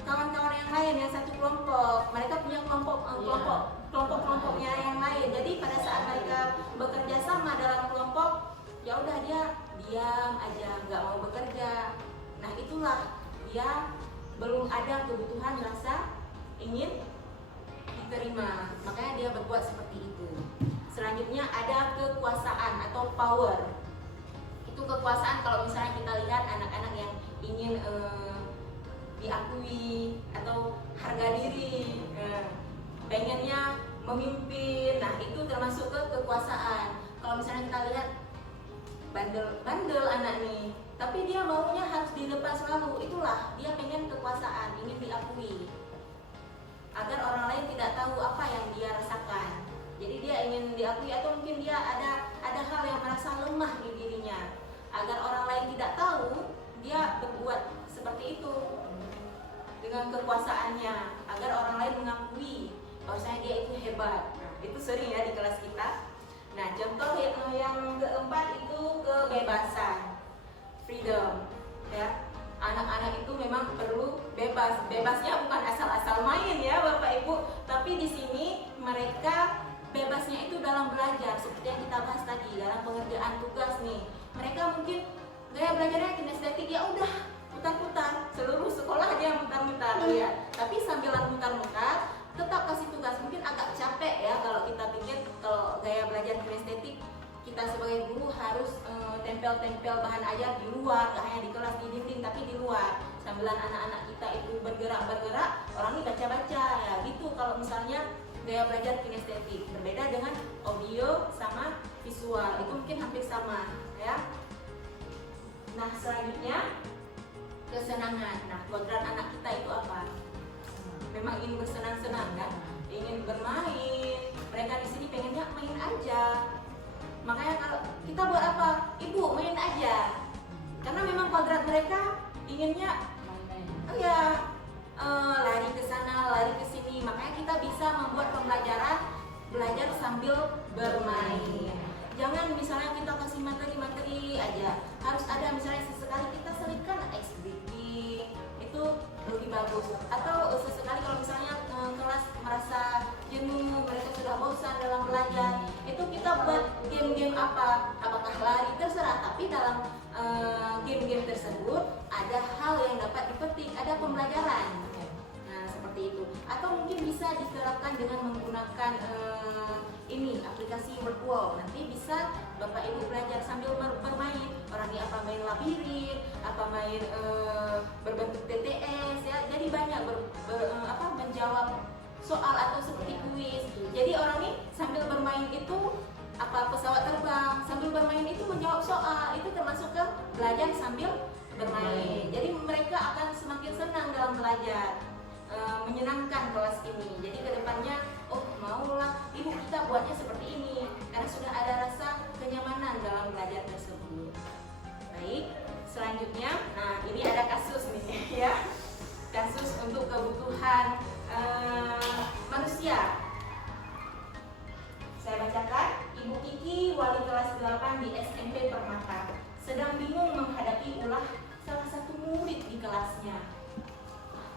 kawan-kawan yang lain yang satu kelompok. Mereka punya kelompok-kelompoknya yang lain. Jadi pada saat mereka bekerja sama dalam kelompok, ya udah dia diam aja, nggak mau bekerja. Nah itulah dia belum ada kebutuhan rasa ingin diterima, makanya dia berbuat seperti itu. Selanjutnya ada kekuasaan atau power. Itu kekuasaan kalau misalnya kita lihat anak-anak yang ingin diakui atau harga diri, pengennya memimpin, nah itu termasuk ke kekuasaan. Kalau misalnya kita lihat bandel anak nih, tapi dia maunya harus di depan selalu, itulah dia pengen kekuasaan, ingin diakui agar orang lain tidak tahu apa yang dia rasakan. Jadi dia ingin diakui, atau mungkin dia ada hal yang merasa lemah di dirinya, agar orang lain tidak tahu dia berbuat seperti itu dengan kekuasaannya, agar orang lain mengakui bahwasanya dia itu hebat. Nah, itu sering ya di kelas kita. Nah, contoh yang keempat itu kebebasan, freedom. Ya, anak-anak itu memang perlu bebas. Bebasnya bukan asal-asal main ya, Bapak Ibu, tapi di sini mereka bebasnya itu dalam belajar, seperti yang kita bahas tadi dalam pengerjaan tugas nih. Mereka mungkin gaya belajarnya kinestetik, ya udah mutar-mutar, seluruh sekolah dia mutar-mutar ya. Tapi sambilan mutar-mutar tetap kasih tugas. Mungkin agak capek ya kalau kita pikir kalau gaya belajar kinestetik kita sebagai guru harus tempel-tempel bahan ajar di luar, gak hanya di kelas di dinding tapi di luar. Sambilan anak-anak kita itu bergerak-bergerak, orang ini baca-baca ya gitu. Kalau misalnya gaya belajar kinestetik berbeda dengan audio sama visual, itu mungkin hampir sama ya. Nah selanjutnya kesenangan. Nah kodrat anak kita itu apa? Memang ingin bersenang-senang kan, ingin bermain. Mereka di sini pengennya main aja. Makanya kalau kita buat apa? Ibu main aja. Karena memang kodrat mereka inginnya lari ke sana, lari ke sini. Makanya kita bisa membuat pembelajaran belajar sambil bermain. Jangan misalnya kita kasih materi-materi aja. Harus ada misalnya sesekali kita selipkan exhibiting, itu lebih bagus. Atau sesekali kalau misalnya kelas merasa jenuh, mereka sudah bosan dalam belajar, itu kita buat game-game apa? Apakah lari, terserah. Tapi dalam game-game tersebut ada hal yang dapat dipetik, ada pembelajaran. Nah seperti itu. Atau mungkin bisa diterapkan dengan menggunakan aplikasi Wordwall. Nanti bisa Bapak Ibu belajar sambil bermain. Orang ini apa main labirin, apa main berbentuk TTS ya. Jadi banyak menjawab soal atau seperti kuis. Jadi orang ini sambil bermain itu pesawat terbang, sambil bermain itu menjawab soal. Itu termasuk ke belajar sambil bermain. Jadi mereka akan semakin senang dalam belajar. Menyenangkan kelas ini. Jadi kedepannya, maulah ibu kita buatnya seperti ini karena sudah ada rasa kenyamanan dalam belajar tersebut. Baik, selanjutnya, nah ini ada kasus nih ya, kasus untuk kebutuhan manusia. Saya bacakan, Ibu Kiki, wali kelas 8 di SMP Permata, sedang bingung menghadapi ulah salah satu murid di kelasnya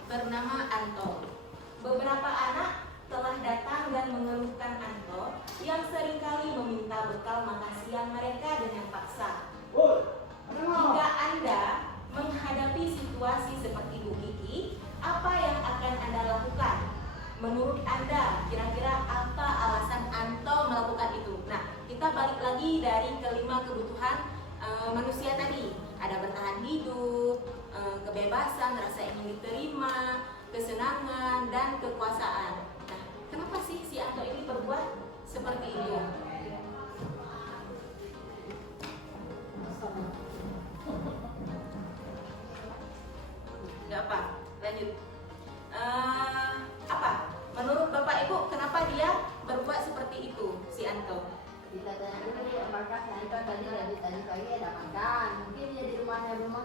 bernama Anto. Beberapa anak telah datang dan mengeluhkan Anto yang seringkali meminta bekal makan siang mereka dengan paksa. Jika Anda menghadapi situasi seperti Bu Kiki, apa yang akan Anda lakukan? Menurut Anda, kira-kira apa alasan Anto melakukan itu? Nah, kita balik lagi dari kelima kebutuhan manusia tadi. Ada bertahan hidup, kebebasan, rasa ingin diterima, kesenangan, dan kekuasaan. Nah, kenapa sih si Anto ini berbuat seperti ini?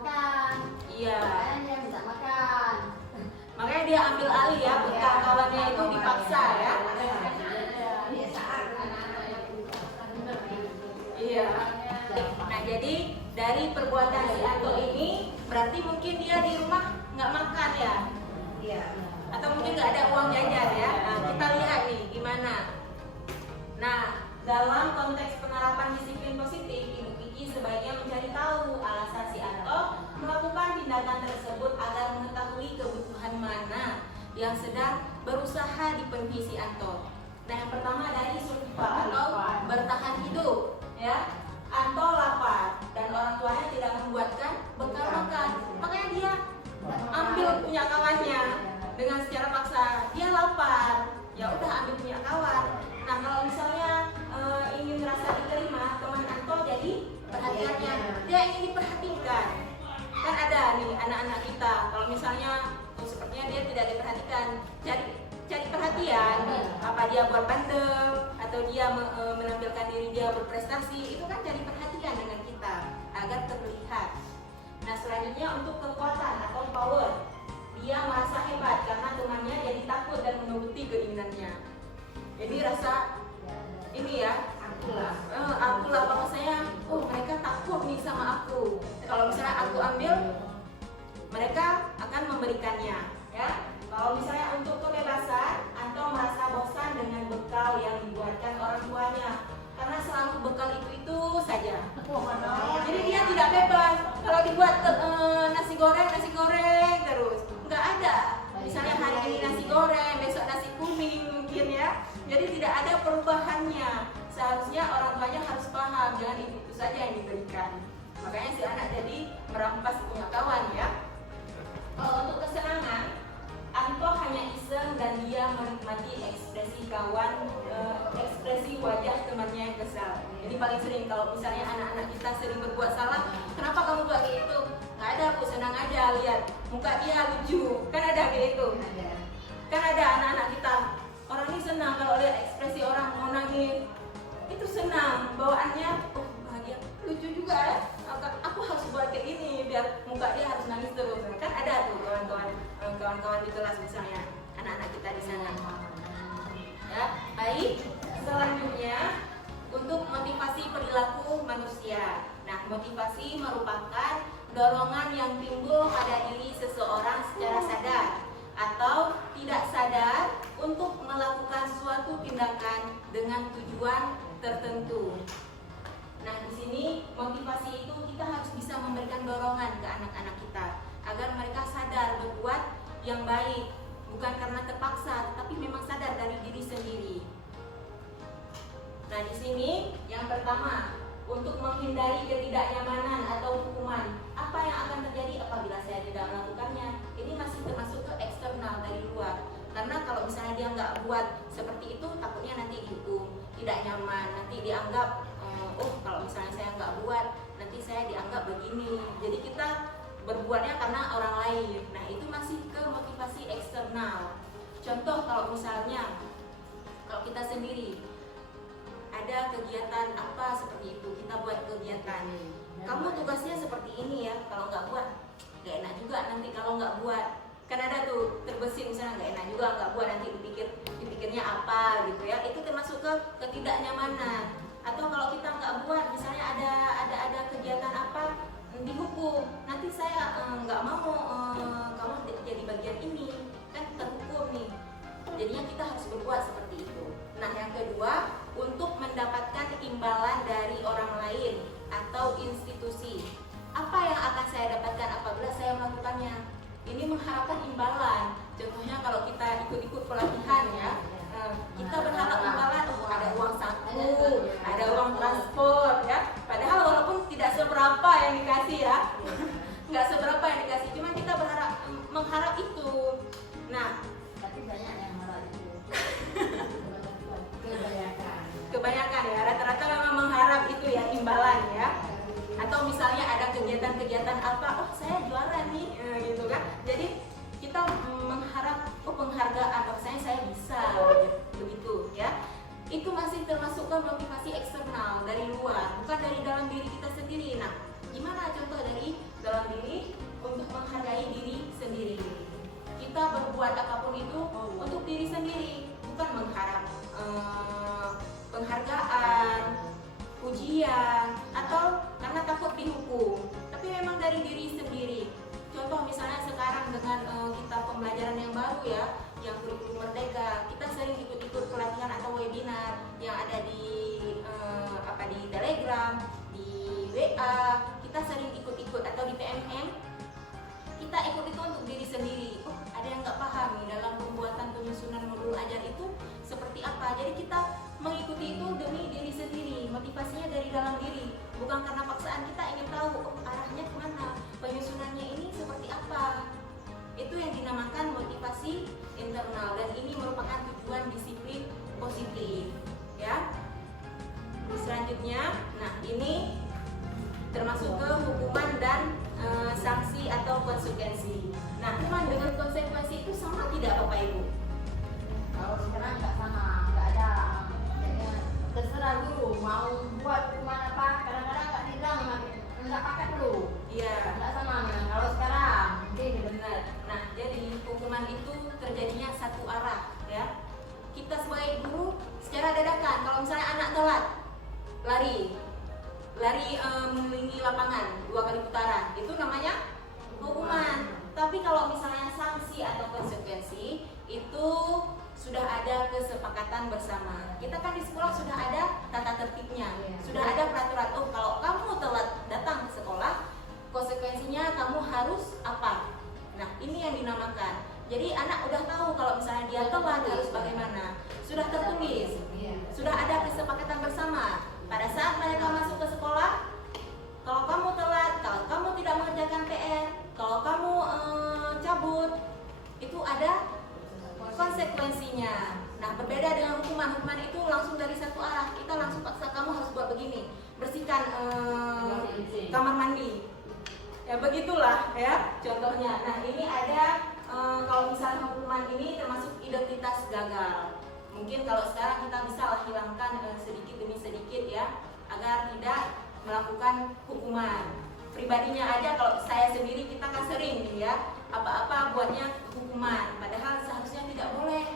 makan. Iya. Makanya dia minta makan. Makanya dia ambil alih ya, bekal kawannya itu dipaksa ya. Iya. Nah jadi dari perbuatan si Anto ini berarti mungkin dia di rumah nggak makan ya, Iya. atau mungkin nggak ada uang jajan ya. Nah, kita lihat nih gimana. Nah dalam konteks penerapan disiplin positif, Ibu Kiki sebaiknya mencari tahu alasan si Anto melakukan tindakan tersebut agar mengetahui kebutuhan mana yang sedang berusaha dipenuhi si Anto. Nah yang pertama dari survival atau bertahan hidup ya. Anto lapar dan orang tuanya tidak membuatkan bekal makan, makanya dia ambil punya kawannya dengan secara paksa. Dia lapar, ya udah ambil punya kawan. Nah kalau misalnya ingin merasa diterima teman Anto, jadi perhatiannya dia ingin diperhatikan. Kan ada nih anak-anak kita kalau misalnya sepertinya dia tidak diperhatikan, cari perhatian, apa dia buat bandel atau dia menampilkan diri dia berprestasi, itu kan cari perhatian dengan kita agar terlihat. Nah selanjutnya untuk kekuatan atau power, dia merasa hebat karena temannya jadi takut dan menuruti keinginannya. Jadi rasa ini ya, akulah bahwa saya, mereka takut nih sama aku. Kalau misalnya aku ambil, mereka akan memberikannya ya. Kalau misalnya untuk kebebasan, Anto merasa bosan dengan bekal yang dibuatkan orang tuanya karena selalu bekal itu saja. Jadi dia tidak bebas. Kalau dibuat nasi goreng terus, nggak ada. Misalnya hari ini nasi goreng, besok nasi kuning mungkin ya. Jadi tidak ada perubahannya. Seharusnya orang tuanya harus paham, jangan itu saja yang diberikan. Makanya si anak jadi merampas punya kawan ya. Kalau untuk kesenangan, Anto hanya iseng dan dia menikmati ekspresi kawan, ekspresi wajah temannya yang kesal. Jadi paling sering kalau misalnya anak-anak kita sering berbuat salah, kenapa kamu buat kayak itu? Nggak ada, aku senang aja lihat muka dia lucu, kan ada kayak itu. Kan ada anak-anak kita, orang ini senang kalau lihat ekspresi orang mau nangis, itu senang, bawaannya bahagia, lucu juga ya. Aku harus buat kayak gini biar muka dia harus nangis terus. Kan ada tuh kawan-kawan di kelas misalnya anak-anak kita di sana. Ya, baik. Selanjutnya untuk motivasi perilaku manusia. Nah, motivasi merupakan dorongan yang timbul pada diri seseorang secara sadar atau tidak sadar untuk melakukan suatu tindakan dengan tujuan tertentu. Nah, di sini motivasi itu kita harus bisa memberikan dorongan ke anak-anak kita agar mereka sadar berbuat yang baik, bukan karena terpaksa, tetapi memang sadar dari diri sendiri. Nah, di sini yang pertama, untuk menghindari ketidaknyamanan atau hukuman. Apa yang akan terjadi apabila saya tidak melakukannya? Ini masih termasuk ke eksternal dari luar. Karena kalau misalnya dia nggak buat seperti itu, takutnya nanti dihukum, tidak nyaman, nanti dianggap kalau misalnya saya nggak buat, nanti saya dianggap begini. Jadi kita berbuatnya karena orang lain. Nah itu masih ke motivasi eksternal. Contoh kalau misalnya kalau kita sendiri ada kegiatan apa seperti itu, kita buat kegiatan. Kamu tugasnya seperti ini ya, kalau nggak buat nggak enak juga nanti kalau nggak buat. Kan ada tuh terbesit misalnya nggak enak juga nggak buat, nanti dipikirnya apa gitu ya. Itu termasuk ke ketidaknyamanan. Atau kalau kita nggak buat, misalnya ada kegiatan apa, dihukum, nanti saya nggak mau kamu jadi bagian ini, kan terhukum nih. Jadinya kita harus berbuat seperti itu. Nah yang kedua, untuk mendapatkan imbalan dari orang lain atau institusi. Apa yang akan saya dapatkan apabila saya melakukannya? Ini mengharapkan imbalan. Contohnya kalau kita ikut-ikut pelatihan ya, kita berharap imbalan, ada uang saku, ada uang transport ya. Padahal walaupun tidak seberapa yang dikasih ya, nggak seberapa yang dikasih, cuma kita mengharap itu. Nah, Tapi banyak yang marah itu. kebanyakan ya, rata-rata memang mengharap itu ya imbalan ya. Atau misalnya ada kegiatan-kegiatan apa, saya juara nih, gitu kan. Jadi kita mengharap penghargaan, bahwasanya saya bisa, begitu ya. Itu masih termasuk ke motivasi eksternal dari luar, bukan dari dalam diri kita sendiri. Nah, gimana contohnya? pembelajaran yang baru ya, yang kurikulum merdeka. Kita sering ikut-ikut pelatihan atau webinar yang ada di di Telegram, di WA. Kita sering ikut-ikut atau di PMM. Kita ikut itu untuk diri sendiri. Oh, ada yang nggak paham nih dalam pembuatan penyusunan modul ajar itu seperti apa. Jadi kita mengikuti itu demi diri sendiri, motivasinya dari dalam diri, bukan karena paksaan. Kita ingin tahu arahnya kemana, penyusunannya ini seperti apa. Itu yang dinamakan motivasi internal, dan ini merupakan tujuan disiplin positif ya. Selanjutnya, nah ini termasuk ke hukuman dan sanksi atau konsekuensi. Nah, hukuman dengan konsekuensi itu sama tidak Bapak Ibu? Kalau sekarang nggak sama, nggak ada. Terserah guru mau buat hukuman apa, kadang-kadang nggak bilang nggak pakai dulu. Iya. Nggak sama. Kalau sekarang, Ini benar. Nah, jadi hukuman itu terjadinya satu arah ya. Kita sebagai guru secara dadakan, kalau misalnya anak telat lari mengelilingi lapangan 2 kali putaran, itu namanya hukuman. Tapi kalau misalnya sanksi atau konsekuensi, itu sudah ada kesepakatan bersama. Kita kan di sekolah sudah ada tata tertibnya, sudah ada peraturan. Oh, kalau kamu telat datang ke sekolah, konsekuensinya kamu harus apa? Nah, ini yang dinamakan. Jadi anak udah tahu kalau misalnya dia telat harus bagaimana. Sudah tertulis, sudah ada kesepakatan bersama. Pada saat mereka masuk ke sekolah, kalau kamu telat, kalau kamu tidak mengerjakan PR, kalau kamu cabut, itu ada konsekuensinya. Nah, berbeda dengan hukuman. Hukuman itu langsung dari satu arah. Kita langsung paksa kamu harus buat begini, bersihkan kamar mandi. Ya begitulah ya contohnya. Nah, ini ada kalau misalnya hukuman ini termasuk identitas gagal. Mungkin kalau sekarang kita bisa lah hilangkan sedikit demi sedikit ya, agar tidak melakukan hukuman. Pribadinya aja kalau saya sendiri kita kan sering nih ya, apa-apa buatnya hukuman, padahal seharusnya tidak boleh.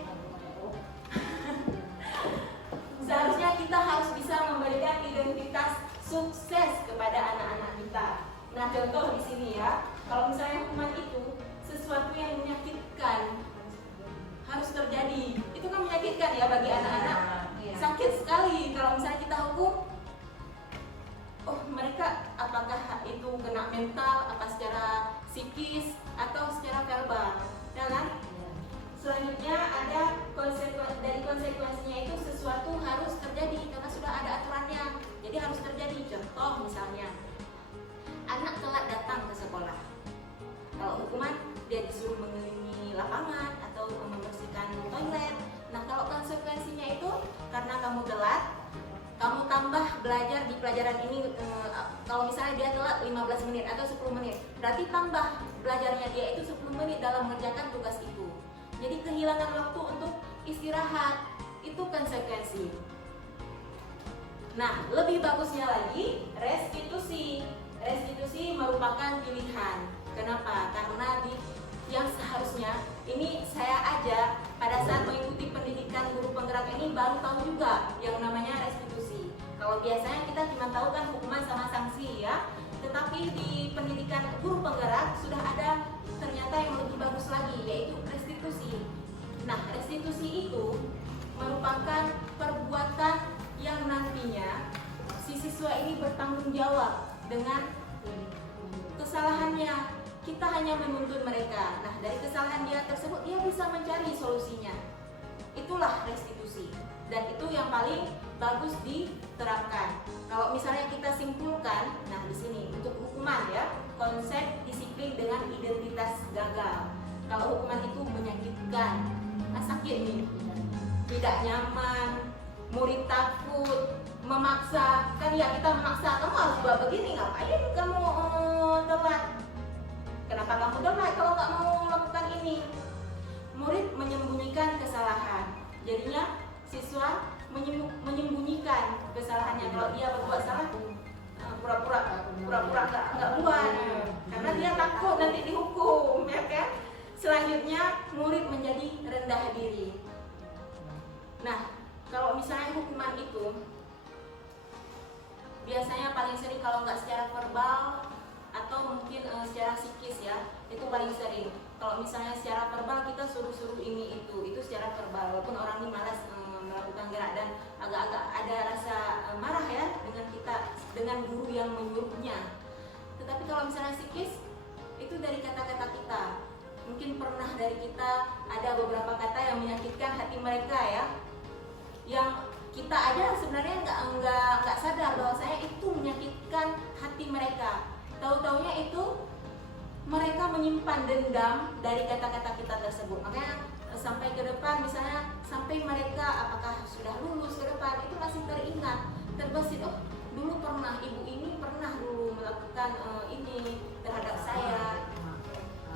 Seharusnya kita harus bisa memberikan identitas sukses kepada anak-anak kita. Nah, contoh di sini ya, kalau misalnya hukuman itu sesuatu yang menyakitkan harus terjadi, itu kan menyakitkan ya bagi anak-anak. Sakit sekali kalau misalnya kita hukum. Oh, mereka apakah itu kena mental, apa secara psikis atau secara verbal, ya kan? Selanjutnya ada dari konsekuensinya itu sesuatu harus terjadi karena sudah ada aturannya. Jadi harus terjadi. Contoh misalnya, anak telat datang ke sekolah. Kalau hukuman dia disuruh mengelilingi lapangan atau membersihkan toilet. Nah, kalau konsekuensinya itu karena kamu telat, kamu tambah belajar di pelajaran ini. Kalau misalnya dia telat 15 menit atau 10 menit, berarti tambah belajarnya dia itu 10 menit dalam mengerjakan tugas itu. Jadi kehilangan waktu untuk istirahat, itu konsekuensi. Nah, lebih bagusnya lagi restitusi. Restitusi merupakan pilihan. Kenapa? Karena yang seharusnya ini saya aja pada saat mengikuti pendidikan guru penggerak ini baru tahu juga yang namanya restitusi. Kalau biasanya kita cuma tahu kan hukuman sama sanksi ya, tetapi di pendidikan guru penggerak sudah ada ternyata yang lebih bagus lagi, yaitu restitusi. Nah, restitusi itu merupakan perbuatan yang nantinya si siswa ini bertanggung jawab dengan kesalahannya. Kita hanya menuntut mereka. Nah, dari kesalahan dia tersebut dia bisa mencari solusinya. Itulah restitusi. Dan itu yang paling bagus diterapkan. Kalau misalnya kita simpulkan, nah di sini untuk hukuman ya, konsep disiplin dengan identitas gagal. Kalau hukuman itu menyakitkan, nah sakit nih, tidak nyaman, murid takut, memaksa, kan ya kita memaksa, kamu harus buat begini, ngapain kamu telat? Kenapa kamu telat kalau nggak mau melakukan ini? Murid menyembunyikan kesalahan, jadinya siswa menyembunyikan kesalahannya. Kalau dia berbuat salah, pura-pura nggak buat, karena dia takut nanti dihukum, ya kan? Selanjutnya murid menjadi rendah diri. Nah, kalau misalnya hukuman itu biasanya paling sering kalau nggak secara verbal atau mungkin secara psikis ya, itu paling sering. Kalau misalnya secara verbal kita suruh-suruh ini itu secara verbal, walaupun orang ini malas melakukan gerak dan agak-agak ada rasa marah ya dengan guru yang menyuruhnya. Tetapi kalau misalnya psikis itu dari kata-kata kita. Mungkin pernah dari kita ada beberapa kata yang menyakitkan hati mereka ya, yang kita aja sebenarnya nggak sadar bahwasanya itu menyakitkan hati mereka. Tahu-taunya itu mereka menyimpan dendam dari kata-kata kita tersebut. Makanya sampai ke depan, misalnya sampai mereka apakah sudah lulus ke depan, itu masih teringat, terbesit, oh dulu pernah ibu ini pernah dulu melakukan ini terhadap saya.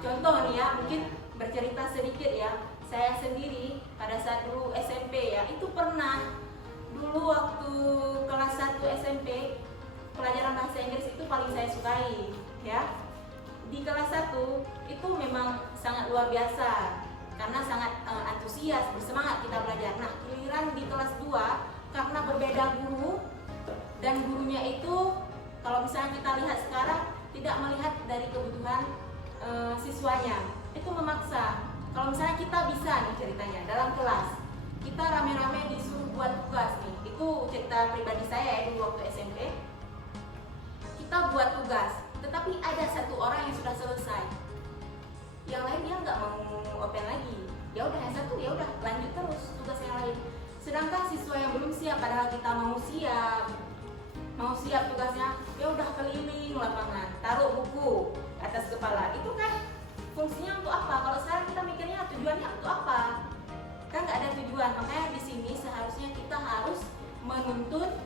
Contoh nih ya, mungkin bercerita sedikit ya, saya sendiri pada saat dulu SMP ya, itu pernah dulu waktu kelas 1 SMP pelajaran bahasa Inggris itu paling saya sukai ya. Di kelas 1 itu memang sangat luar biasa karena sangat antusias, bersemangat kita belajar. Nah, giliran di kelas 2 karena berbeda guru dan gurunya itu kalau misalnya kita lihat sekarang tidak melihat dari kebutuhan siswanya, itu memaksa. Kalau misalnya kita bisa nih ceritanya dalam kelas, kita rame-rame disuruh buat tugas nih, itu cerita pribadi saya ya dulu waktu SMP. Kita buat tugas, tetapi ada satu orang yang sudah selesai, yang lain dia nggak mau open lagi. Ya udah yang satu ya udah lanjut terus tugas yang lain. Sedangkan siswa yang belum siap, padahal kita mau siap tugasnya, ya udah keliling lapangan, taruh buku atas kepala. Itu kan fungsinya untuk apa? Kalau sekarang kita mikirnya tujuannya untuk apa? Kan nggak ada tujuan. Makanya di sini seharusnya kita harus menuntut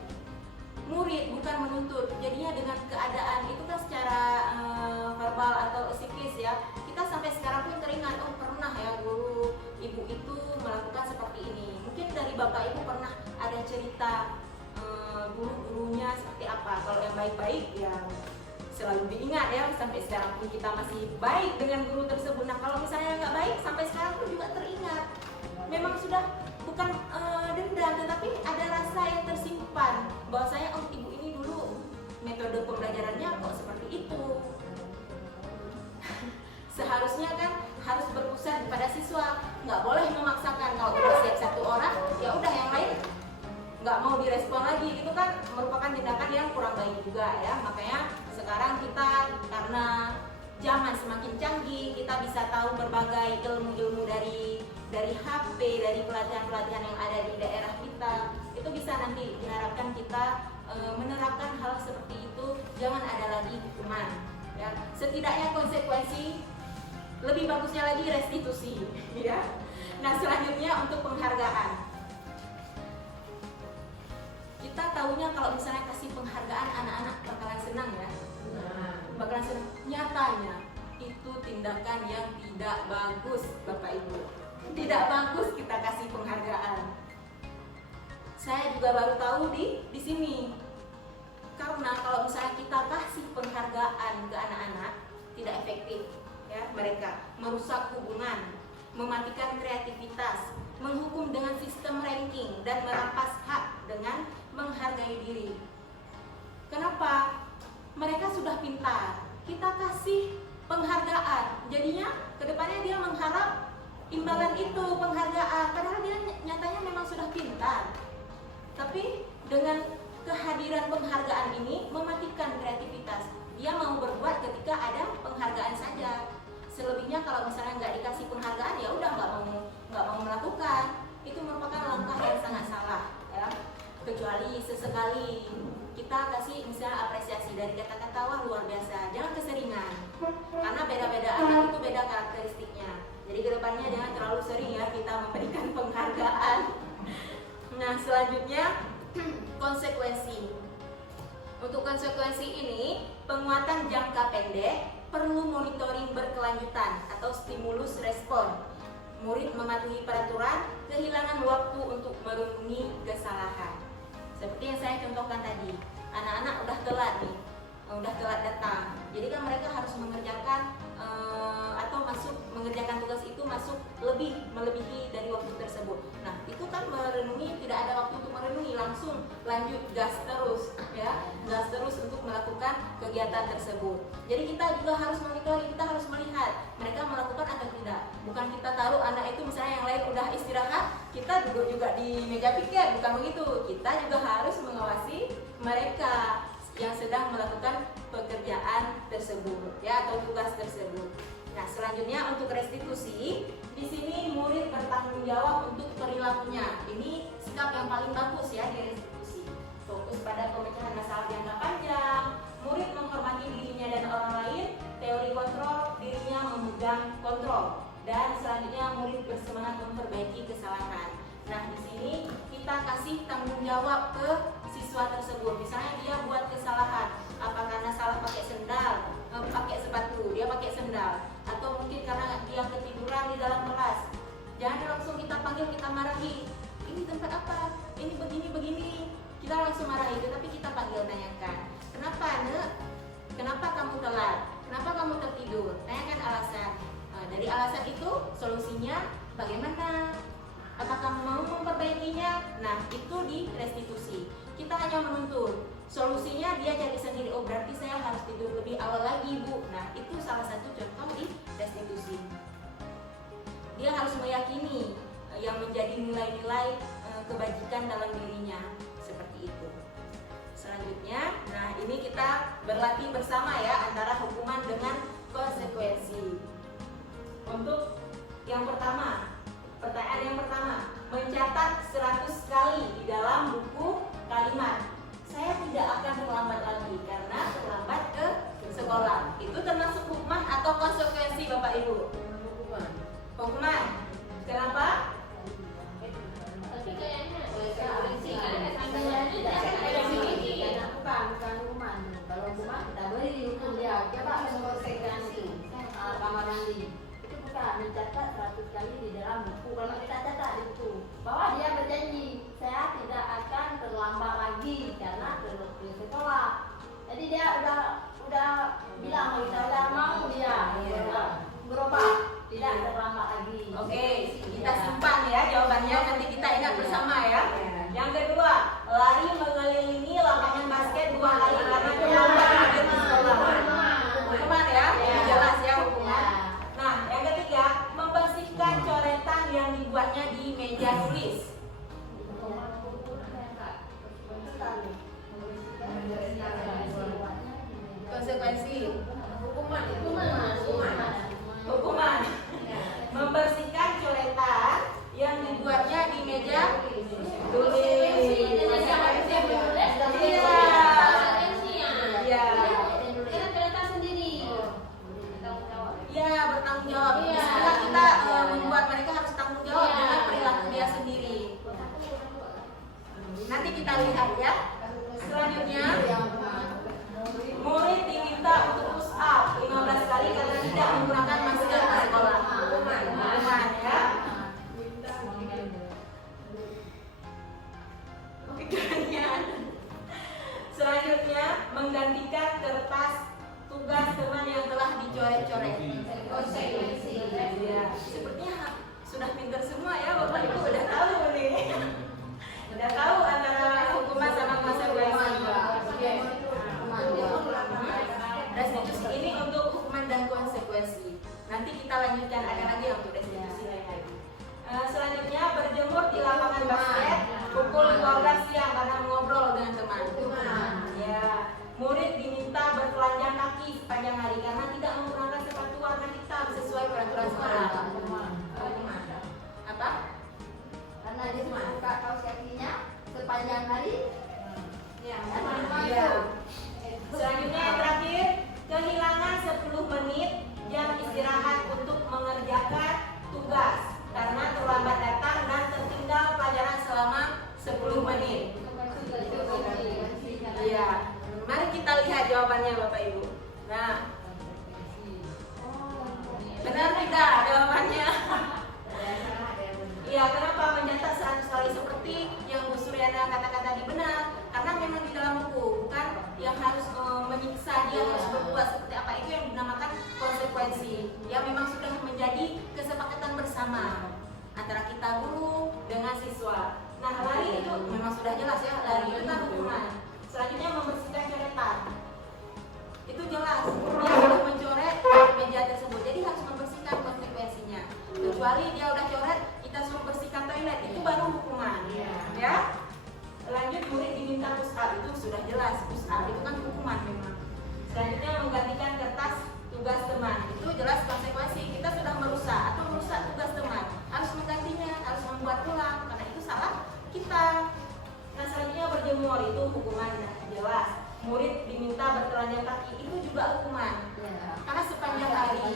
murid, bukan menuntut. Jadinya dengan keadaan itu kan secara verbal atau psikis ya, kita sampai sekarang pun teringat, oh pernah ya guru ibu itu melakukan seperti ini. Mungkin dari bapak ibu pernah ada cerita guru-gurunya seperti apa. Kalau yang baik-baik ya selalu diingat ya, sampai sekarang pun kita masih baik dengan guru tersebut. Nah kalau misalnya nggak baik, sampai sekarang pun juga teringat. Memang sudah bukan dendam, tetapi ada rasa yang tersimpan bahwasanya oh ibu ini dulu metode pembelajarannya kok seperti itu. Seharusnya kan harus berpusat pada siswa, nggak boleh memaksakan. Kalau udah siap satu orang, ya udah yang lain nggak mau direspon lagi, itu kan merupakan tindakan yang kurang baik juga ya. Makanya sekarang kita karena zaman semakin canggih, kita bisa tahu berbagai ilmu-ilmu dari HP, dari pelatihan-pelatihan yang ada di daerah kita. Itu bisa nanti diharapkan kita menerapkan hal seperti itu, jangan ada lagi hukuman ya. Setidaknya konsekuensi, lebih bagusnya lagi restitusi ya. Nah selanjutnya untuk penghargaan. Kita tahunya kalau misalnya kasih penghargaan, anak-anak bakalan senang ya, bakalan senang. Nyatanya itu tindakan yang tidak bagus Bapak Ibu, tidak bagus kita kasih penghargaan. Saya juga baru tahu di sini, karena kalau misalnya kita kasih penghargaan ke anak-anak tidak efektif ya, mereka merusak hubungan, mematikan kreativitas, menghukum dengan sistem ranking, dan merampas hak dengan menghargai diri. Kenapa? Mereka sudah pintar, kita kasih penghargaan, jadinya kedepannya dia mengharap imbalan itu penghargaan, padahal dia nyatanya memang sudah pintar. Tapi dengan kehadiran penghargaan ini mematikan kreativitas. Dia mau berbuat ketika ada penghargaan saja. Selebihnya kalau misalnya nggak dikasih penghargaan, ya udah nggak mau melakukan. Itu merupakan langkah yang sangat salah ya. Kecuali sesekali kita kasih misalnya apresiasi dari kata-kata wah luar biasa, jangan keseringan, karena beda-beda anak itu beda karakteristiknya. Jadi kedepannya jangan terlalu sering ya kita memberikan penghargaan. Nah selanjutnya konsekuensi. Untuk konsekuensi ini, penguatan jangka pendek perlu monitoring berkelanjutan atau stimulus respon. Murid mematuhi peraturan, kehilangan waktu untuk merenungi kesalahan. Seperti yang saya contohkan tadi, anak-anak udah telat nih, udah telat datang. Jadi kan mereka harus mengerjakan atau mengerjakan tugas itu melebihi dari waktu tersebut. Nah itu kan merenungi, tidak ada waktu untuk merenungi, langsung lanjut gas terus ya, gas terus untuk melakukan kegiatan tersebut. Jadi kita juga harus monitoring, kita harus melihat mereka melakukan duduk juga di meja pikir, bukan begitu. Kita juga harus mengawasi mereka yang sedang melakukan pekerjaan tersebut ya atau tugas tersebut. Nah, selanjutnya untuk restitusi, di sini murid bertanggung jawab untuk perilakunya. Ini sikap yang paling bagus ya di restitusi. Fokus pada pemecahan masalah jangka panjang, murid menghormati dirinya dan orang lain, teori kontrol, dirinya memegang kontrol, dan selanjutnya murid bersemangat memperbaiki kesalahan. Nah, di sini kita kasih tanggung jawab ke siswa tersebut. Misalnya dia buat kesalahan, apa karena salah pakai sendal, pakai sepatu, dia pakai sendal, atau mungkin karena dia ketiduran di dalam kelas. Jangan langsung kita panggil, kita marahi. Ini tempat apa? Ini begini. Kita langsung marahi, tetapi kita panggil, tanyakan. Kenapa, Nek? Kenapa kamu telat? Kenapa kamu tertidur? Tanyakan alasan. Dari alasan itu, solusinya bagaimana? Apa kamu mau memperbaikinya? Nah, itu di restitusi. Kita hanya menuntut. Solusinya dia cari sendiri. Oh, berarti saya harus tidur lebih awal lagi, Bu. Nah, itu salah satu contoh di restitusi. Dia harus meyakini yang menjadi nilai-nilai kebajikan dalam dirinya. Seperti itu. Selanjutnya, nah ini kita berlatih bersama ya antara hukuman dengan konsekuensi. Untuk yang pertama, pertanyaan yang pertama, mencatat 100 kali di dalam buku kalimat. Saya tidak akan terlambat lagi karena terlambat ke sekolah. Itu termasuk hukuman atau konsekuensi, Bapak Ibu? Hukuman. Kenapa? Tapi kayaknya bukan hukuman. Kalau hukuman kita beri hukum dia. Coba selesaikan itu kamar mandi. Itu bukan mencatat 100 kali di dalam buku. Kalau kita catat di buku bahwa dia berjanji saya tidak akan terlambat lagi karena ke sekolah. Jadi dia udah bilang kalau kita udah mau dia berubah tidak terlambat lagi. Oke, kita simpan ya jawabannya, nanti kita ingat bersama ya. Yang kedua, lari mengelilingi lapangan basket 2 kali karena terlambat hadir di sekolah. Hukuman ya, jelas ya hukuman. Nah, yang ketiga, membersihkan coretan yang dibuatnya di meja tulis. Konsekuensi. Hukuman. Membersihkan coretan yang dibuatnya di meja tulis. Iya, bertanggung jawab. Misalnya kita membuat mereka harus tanggung jawab dengan perilaku dia sendiri. Nanti kita lihat ya. Selanjutnya, murid diminta untuk push up 15 kali karena tidak menggunakan masker di sekolah. Hukuman ya. Selanjutnya, menggantikan kertas tugas teman yang telah dicoret-coret. Konsekuensi. Ya, sepertinya sudah pintar semua ya, Bapak Ibu udah tahu nih. Udah tahu antara hukuman sama konsekuensi. Restitusi ini untuk hukuman dan konsekuensi. Nanti kita lanjutkan, ada lagi untuk restitusi lain lagi. Selanjutnya, berjemur di lapangan basket pukul 12 siang karena mengobrol dengan teman. Ya, murid diminta bertelanjang kaki sepanjang hari karena tidak menggunakan sepatu warna hitam sesuai peraturan sekolah. Apa? Karena dia membuka kaos kakinya sepanjang hari. Ya. Selanjutnya yang terakhir, kehilangan 10 menit jam istirahat untuk mengerjakan tugas karena terlambat datang dan tertinggal pelajaran selama 10 menit. Iya. Mari kita lihat jawabannya Bapak Ibu. Nah, benar tidak jawabannya? Iya, kenapa mencatat 100 kali seperti yang Bu Suryana katakan tadi benar? Karena memang di dalam buku, bukan yang harus menyiksa dia harus berbuat seperti apa, itu yang dinamakan konsekuensi. Yang memang sudah menjadi kesepakatan bersama antara kita guru dengan siswa. Nah, lari itu memang sudah jelas ya, lari itu kan hukuman. Selanjutnya membersihkan coretan. Itu jelas, dia sudah mencoret meja tersebut, jadi harus membersihkan konsekuensinya. Kecuali dia udah coret, kita suruh bersihkan toilet, itu baru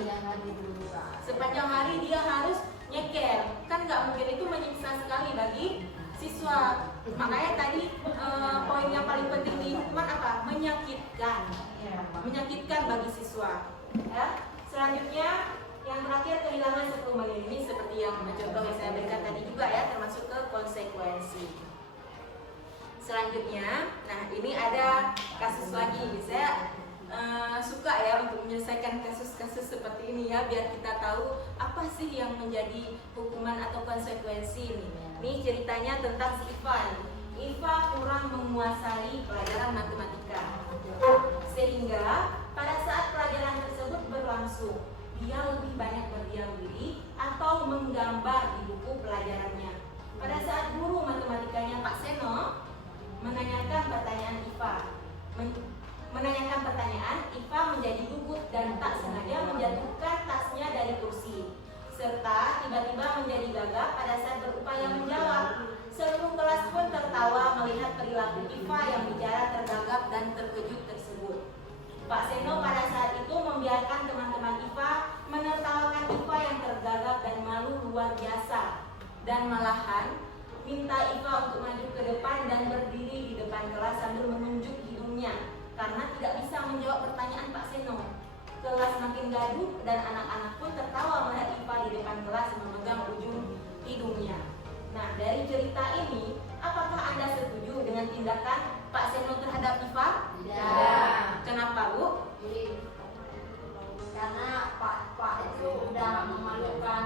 Sepanjang hari berbuka. Sepanjang hari dia harus nyeker, kan nggak mungkin, itu menyiksa sekali bagi siswa. Makanya tadi poin yang paling penting di hukuman apa? Menyakitkan bagi siswa. Ya. Selanjutnya yang terakhir, kehilangan 10 menit. Ini seperti yang contoh yang saya berikan tadi juga ya, termasuk ke konsekuensi. Selanjutnya, nah ini ada kasus lagi. Saya suka ya untuk menyelesaikan kasus-kasus seperti ini ya, biar kita tahu apa sih yang menjadi hukuman atau konsekuensi ini. Ini ceritanya tentang si Ivan. Ivan kurang menguasai pelajaran matematika, sehingga pada saat pelajaran tersebut berlangsung, dia lebih banyak berdiam diri atau menggambar di buku pelajarannya. Pada saat guru matematikanya Pak Seno menanyakan pertanyaan Iva menjadi gugup dan tak sengaja menjatuhkan tasnya dari kursi, serta tiba-tiba menjadi gagap pada saat berupaya menjawab. Seluruh kelas pun tertawa melihat perilaku Iva yang bicara tergagap dan terkejut tersebut. Pak Seno pada saat itu membiarkan teman-teman Iva menertawakan Iva yang tergagap dan malu luar biasa, dan malahan minta Iva untuk maju ke depan dan berdiri di depan kelas sambil menunjuk hidungnya karena tidak bisa menjawab pertanyaan Pak Seno. Kelas makin gaduh dan anak-anak pun tertawa melihat Iva di depan kelas memegang ujung hidungnya. Nah, dari cerita ini, apakah Anda setuju dengan tindakan Pak Seno terhadap Iva? Tidak. Kenapa, Bu? Jadi, karena Pak itu udah memalukan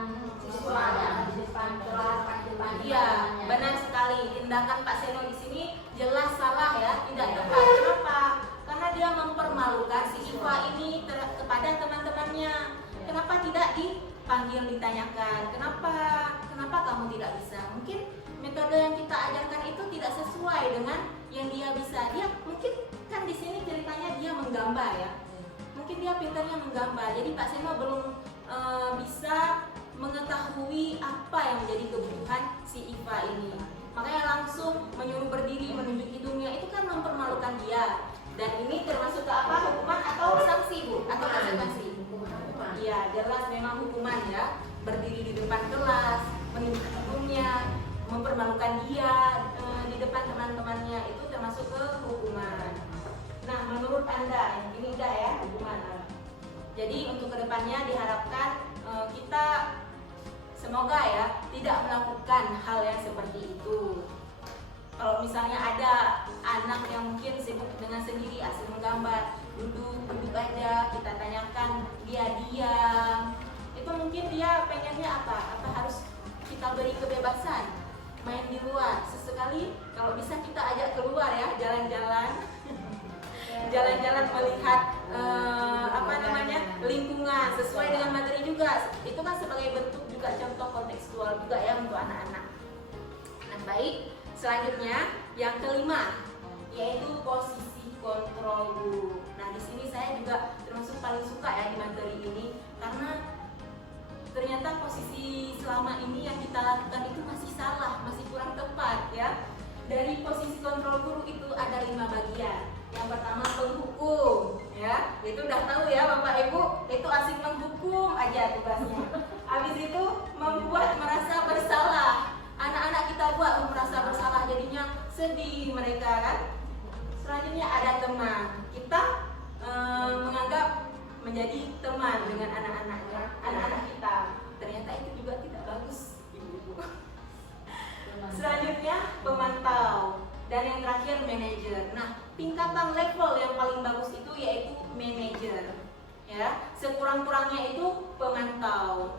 siswa ya, di depan kelas, di depan Iya, teman-temannya. benar sekali. Tindakan Pak Seno di sini jelas salah ya, tidak tepat. Kenapa? Karena dia mempermalukan si Iva ini kepada teman-temannya. Kenapa tidak dipanggil, ditanyakan? Kenapa kamu tidak bisa? Mungkin metode yang kita ajarkan itu tidak sesuai dengan yang dia bisa. Dia mungkin kan di sini ceritanya dia menggambar ya. Mungkin dia pintarnya menggambar. Jadi Pak Seno belum bisa mengetahui apa yang menjadi kebutuhan si Iva ini. Makanya langsung menyuruh berdiri, menunjuk hidungnya, itu kan mempermalukan dia. Dan ini termasuk ke apa? Hukuman atau sanksi, Bu? Atau konsekuensi? Iya, jelas memang hukuman ya. Berdiri di depan kelas, menunjuk hidungnya, mempermalukan dia di depan teman-temannya, itu termasuk ke hukuman. Nah, menurut Anda, ini udah ya hukuman. Jadi untuk kedepannya diharapkan kita semoga ya tidak melakukan hal yang seperti itu. Kalau misalnya ada anak yang mungkin sibuk dengan sendiri, asik menggambar, duduk aja, kita tanyakan, dia diam. Itu mungkin dia pengennya apa? Apa harus kita beri kebebasan main di luar? Sesekali kalau bisa kita ajak keluar ya, jalan-jalan. Jalan-jalan melihat lingkungan sesuai dengan materi juga. Itu kan sebagai bentuk juga contoh kontekstual juga ya untuk anak-anak. Nah, baik. Selanjutnya yang kelima yaitu posisi kontrol guru. Nah, di sini saya juga termasuk paling suka ya di materi ini karena ternyata posisi selama ini yang kita lakukan itu masih salah, masih kurang tepat ya. Dari posisi kontrol guru itu ada 5 bagian. Yang pertama penghukum ya. Itu udah tahu ya Bapak Ibu, itu asik menghukum aja tugasnya. Habis itu membuat merasa bersalah. Anak-anak kita buat merasa bersalah, jadinya sedih mereka kan. Selanjutnya ada teman. Kita menganggap menjadi teman dengan anak-anak kita. Ternyata itu juga tidak bagus, Ibu-ibu. Selanjutnya pemantau. Dan yang terakhir manajer. Nah, tingkatan level yang paling bagus itu yaitu manajer. Ya, sekurang-kurangnya itu pemantau.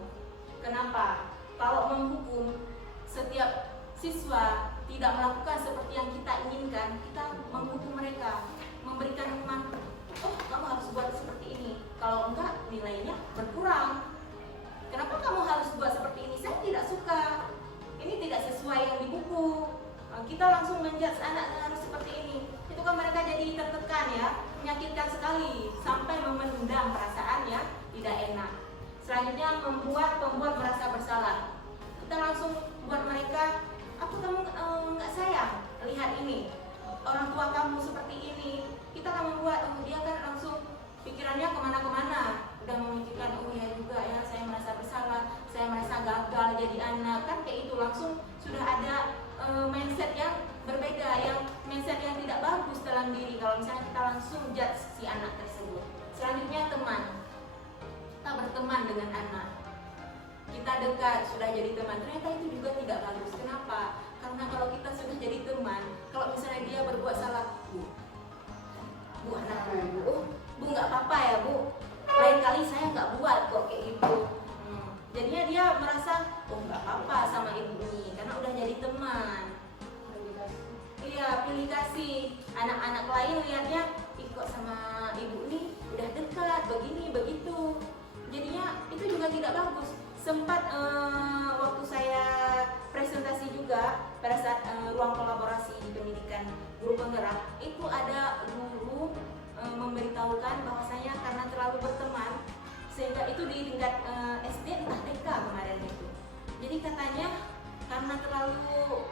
Kenapa? Kalau menghukum setiap siswa tidak melakukan seperti yang kita inginkan, kita menghukum mereka, memberikan hukuman, oh kamu harus buat seperti ini, kalau enggak nilainya berkurang. Kenapa kamu harus buat seperti ini? Saya tidak suka, ini tidak sesuai yang di buku. Kita langsung menjudge anak harus seperti ini. Itu kan mereka jadi tertekan ya, menyakitkan sekali sampai memendam perasaan yang tidak enak. Selanjutnya membuat pembuat merasa bersalah. Kita langsung buat mereka, apa kamu nggak sayang? Lihat ini, orang tua kamu seperti ini. Kita akan membuat, dia kan langsung pikirannya kemana-kemana. udah memikirkan, oh ya juga ya, saya merasa bersalah, saya merasa gagal jadi anak, kan kayak itu langsung sudah ada mindset yang berbeda, yang mindset yang tidak bagus dalam diri kalau misalnya kita langsung judge si anak tersebut. Selanjutnya teman, kita berteman dengan anak, kita dekat, sudah jadi teman, ternyata itu juga tidak bagus. Kenapa? Karena kalau kita sudah jadi teman, kalau misalnya dia berbuat salah, bu anakku, bu nggak apa-apa ya bu, lain kali saya nggak buat kok kayak gitu. Jadinya dia merasa, oh nggak apa-apa sama ibu ini, karena udah jadi teman. Iya, pilih kasih. Anak-anak lain lihatnya, ih kok sama ibu ini udah dekat, begini begitu. Jadinya itu juga tidak bagus. Sempat waktu saya presentasi juga pada saat ruang kolaborasi di pendidikan guru penggerak, itu ada guru memberitahukan bahwasanya karena terlalu berteman, sehingga itu di tingkat SD entah TK kemarin itu. Jadi katanya karena terlalu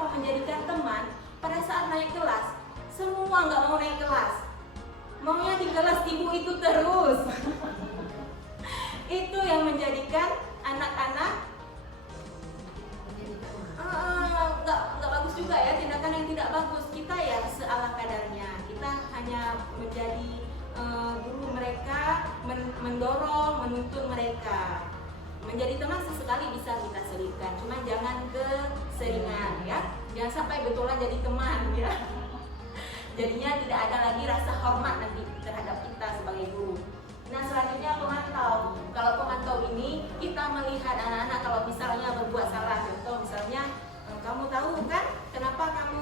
menjadikan teman, pada saat naik kelas semua nggak mau naik kelas, maunya di kelas ibu itu terus. Itu yang menjadikan anak-anak nggak bagus juga ya, tindakan yang tidak bagus. Kita ya seala kadarnya, kita hanya menjadi guru mereka, mendorong, menuntun mereka. Menjadi teman sesekali bisa kita selipkan, cuma jangan keseringan ya, jangan sampai betulan jadi teman ya. Jadinya tidak ada lagi rasa hormat nanti terhadap kita sebagai guru. Nah selanjutnya pemantau. Kalau pemantau ini kita melihat anak-anak kalau misalnya berbuat salah, contoh misalnya kamu tahu kan kenapa kamu